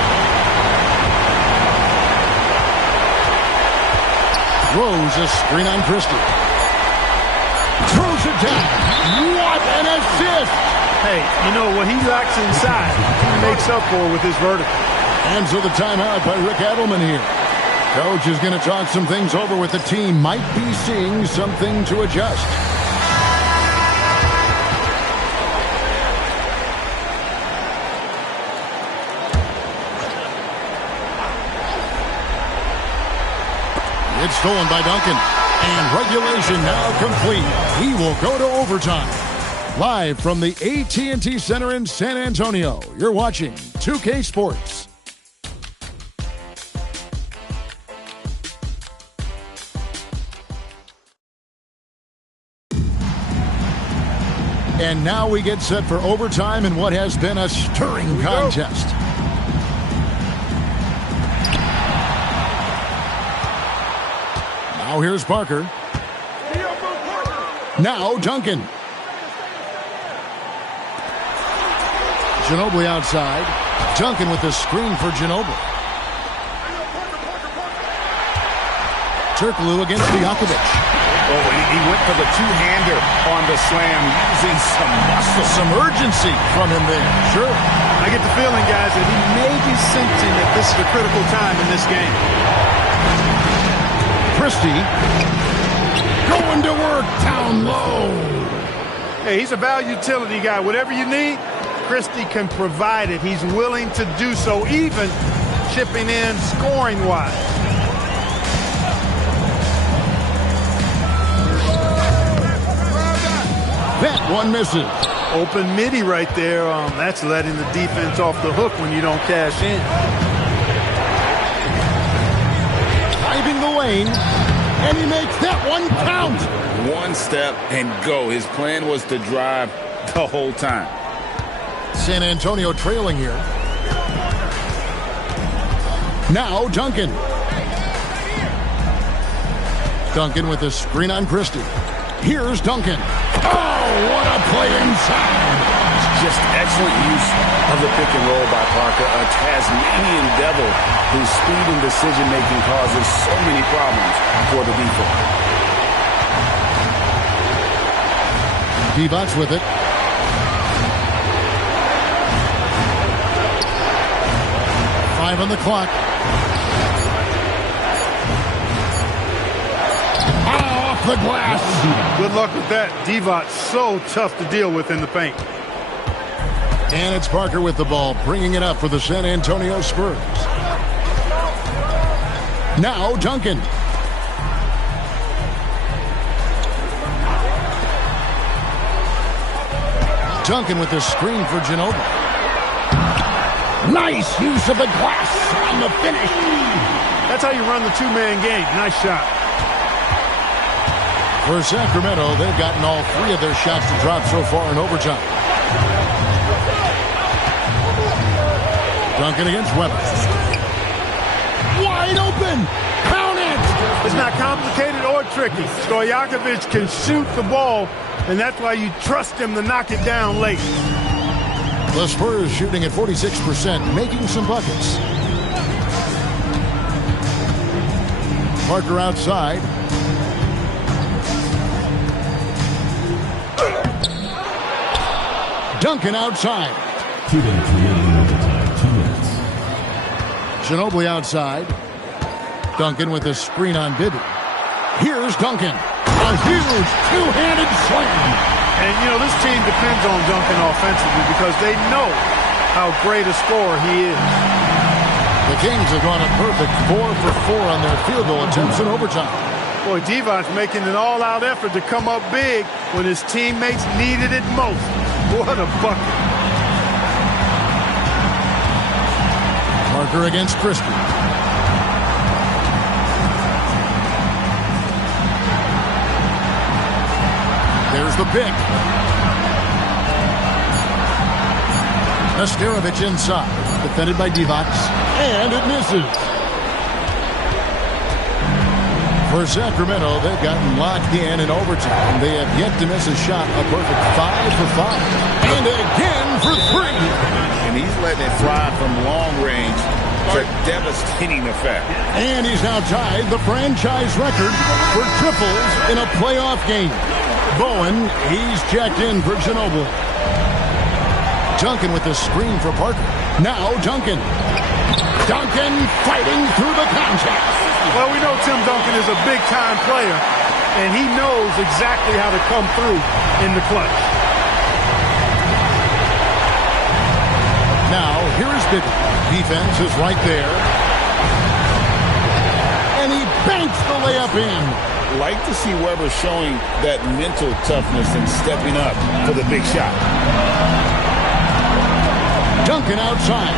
Rose, a screen on Christie. Throws it down. What an assist! Hey, you know, what he lacks inside, he makes up for with his vertical. And so the timeout by Rick Adelman here. Coach is going to talk some things over with the team. Might be seeing something to adjust. It's stolen by Duncan. And regulation now complete. We will go to overtime. Live from the AT&T Center in San Antonio, you're watching 2K Sports. And now we get set for overtime in what has been a stirring contest. Now here's Parker. Now Duncan. Ginobili outside. Duncan with the screen for Ginobili. Turkoglu against Stojakovic. Oh, he went for the two-hander on the slam, using some muscle. Some urgency from him there. Sure. I get the feeling, guys, that he may be sensing that this is a critical time in this game. Christie going to work down low. Hey, he's a value utility guy. Whatever you need, Christie can provide it. He's willing to do so, even chipping in scoring-wise. That one misses. Open midi right there. That's letting the defense off the hook when you don't cash in. Driving the lane, and he makes that one count. One step and go. His plan was to drive the whole time. San Antonio trailing here. Now Duncan. Duncan with a screen on Christie. Here's Duncan. Oh, what a play inside. Just excellent use of the pick and roll by Parker, a Tasmanian devil whose speed and decision-making causes so many problems for the defense. Divac with it. Five on the clock. Off the glass. Good luck with that. Divac so tough to deal with in the paint. And it's Parker with the ball, bringing it up for the San Antonio Spurs. Now Duncan. Duncan with the screen for Ginobili. Nice use of the glass on the finish. That's how you run the two-man game. Nice shot. For Sacramento, they've gotten all three of their shots to drop so far in overtime. Duncan against Weber. Wide open. Count it. It's not complicated or tricky. Stojakovic can shoot the ball, and that's why you trust him to knock it down late. The Spurs shooting at 46%, making some buckets. Parker outside. Duncan outside. Ginobili outside. Duncan with a screen on Bibby. Here's Duncan. A huge two-handed slam. And, you know, this team depends on Duncan offensively because they know how great a scorer he is. The Kings have gone a perfect 4 for 4 on their field goal attempts in overtime. Boy, Divac's making an all-out effort to come up big when his teammates needed it most. What a bucket. Parker against Christie. There's the pick. Nesterovic inside. Defended by Divac. And it misses. For Sacramento, they've gotten locked in overtime. They have yet to miss a shot. A perfect 5 for 5. And again for 3. And he's letting it fly from long range to devastating effect. And he's now tied the franchise record for triples in a playoff game. Bowen, he's checked in for Ginobili. Duncan with the screen for Parker. Now Duncan. Duncan fighting through the contact. Well, we know Tim Duncan is a big-time player, and he knows exactly how to come through in the clutch. Now, here is Bibby. Defense is right there. And he banks the layup in. Like to see Weber showing that mental toughness and stepping up for the big shot. Duncan outside.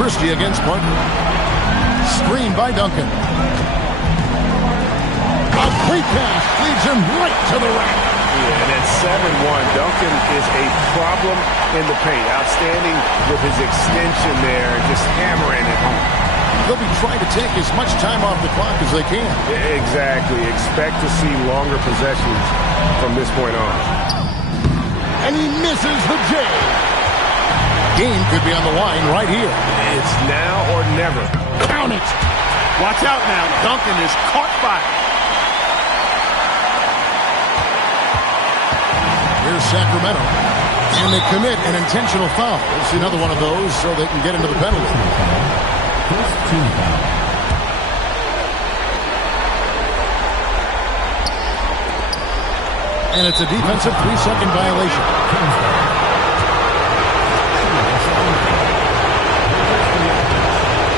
Christie against Parker. Screen by Duncan. A quick pass leads him right to the rack. Yeah, and at 7-1, Duncan is a problem in the paint. Outstanding with his extension there, just hammering it home. They'll be trying to take as much time off the clock as they can. Exactly. Expect to see longer possessions from this point on. And he misses the J. Game could be on the line right here. It's now or never. Count it. Watch out now. Duncan is caught fire. Here's Sacramento. And they commit an intentional foul. We'll see another one of those so they can get into the penalty. And it's a defensive 3-second violation.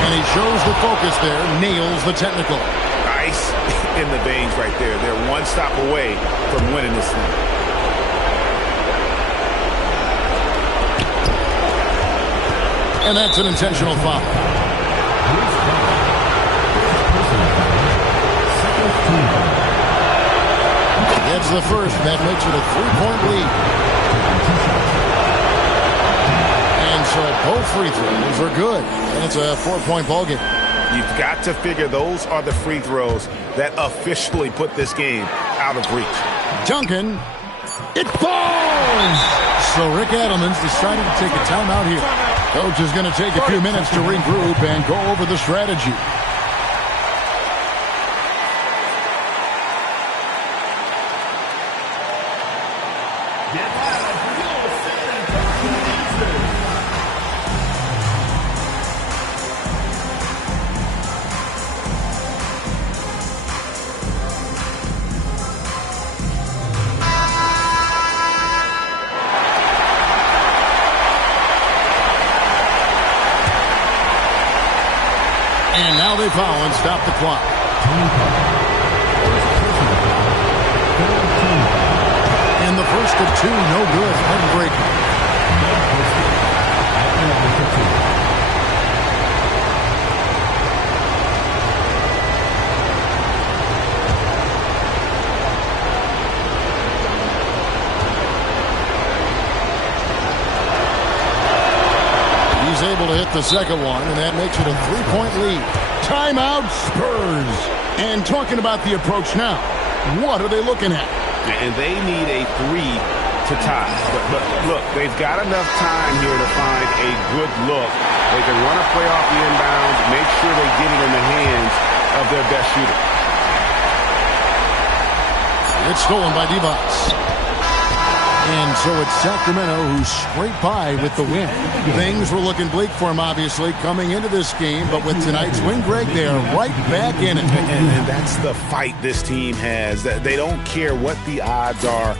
And he shows the focus there, nails the technical. Ice in the veins right there. They're one stop away from winning this thing. And that's an intentional foul. It's the first. That makes it a 3-point lead. And so both free throws are good. And it's a 4-point ball game. You've got to figure those are the free throws that officially put this game out of reach. Duncan. It falls! So Rick Adelman's decided to take a timeout here. Coach is going to take a few minutes to regroup and go over the strategy. And now they foul and stop the clock. And the first of two, no good. Headbreaker. He's able to hit the second one, and that makes it a 3-point lead. Timeout, Spurs. And talking about the approach now, what are they looking at? And they need a 3 to tie. But look, they've got enough time here to find a good look. They can run a play off the inbound, make sure they get it in the hands of their best shooter. It's stolen by Devos. And so it's Sacramento who scraped by with the win. Things were looking bleak for him, obviously, coming into this game. But with tonight's win, Greg, they are right back in it. And that's the fight this team has. They don't care what the odds are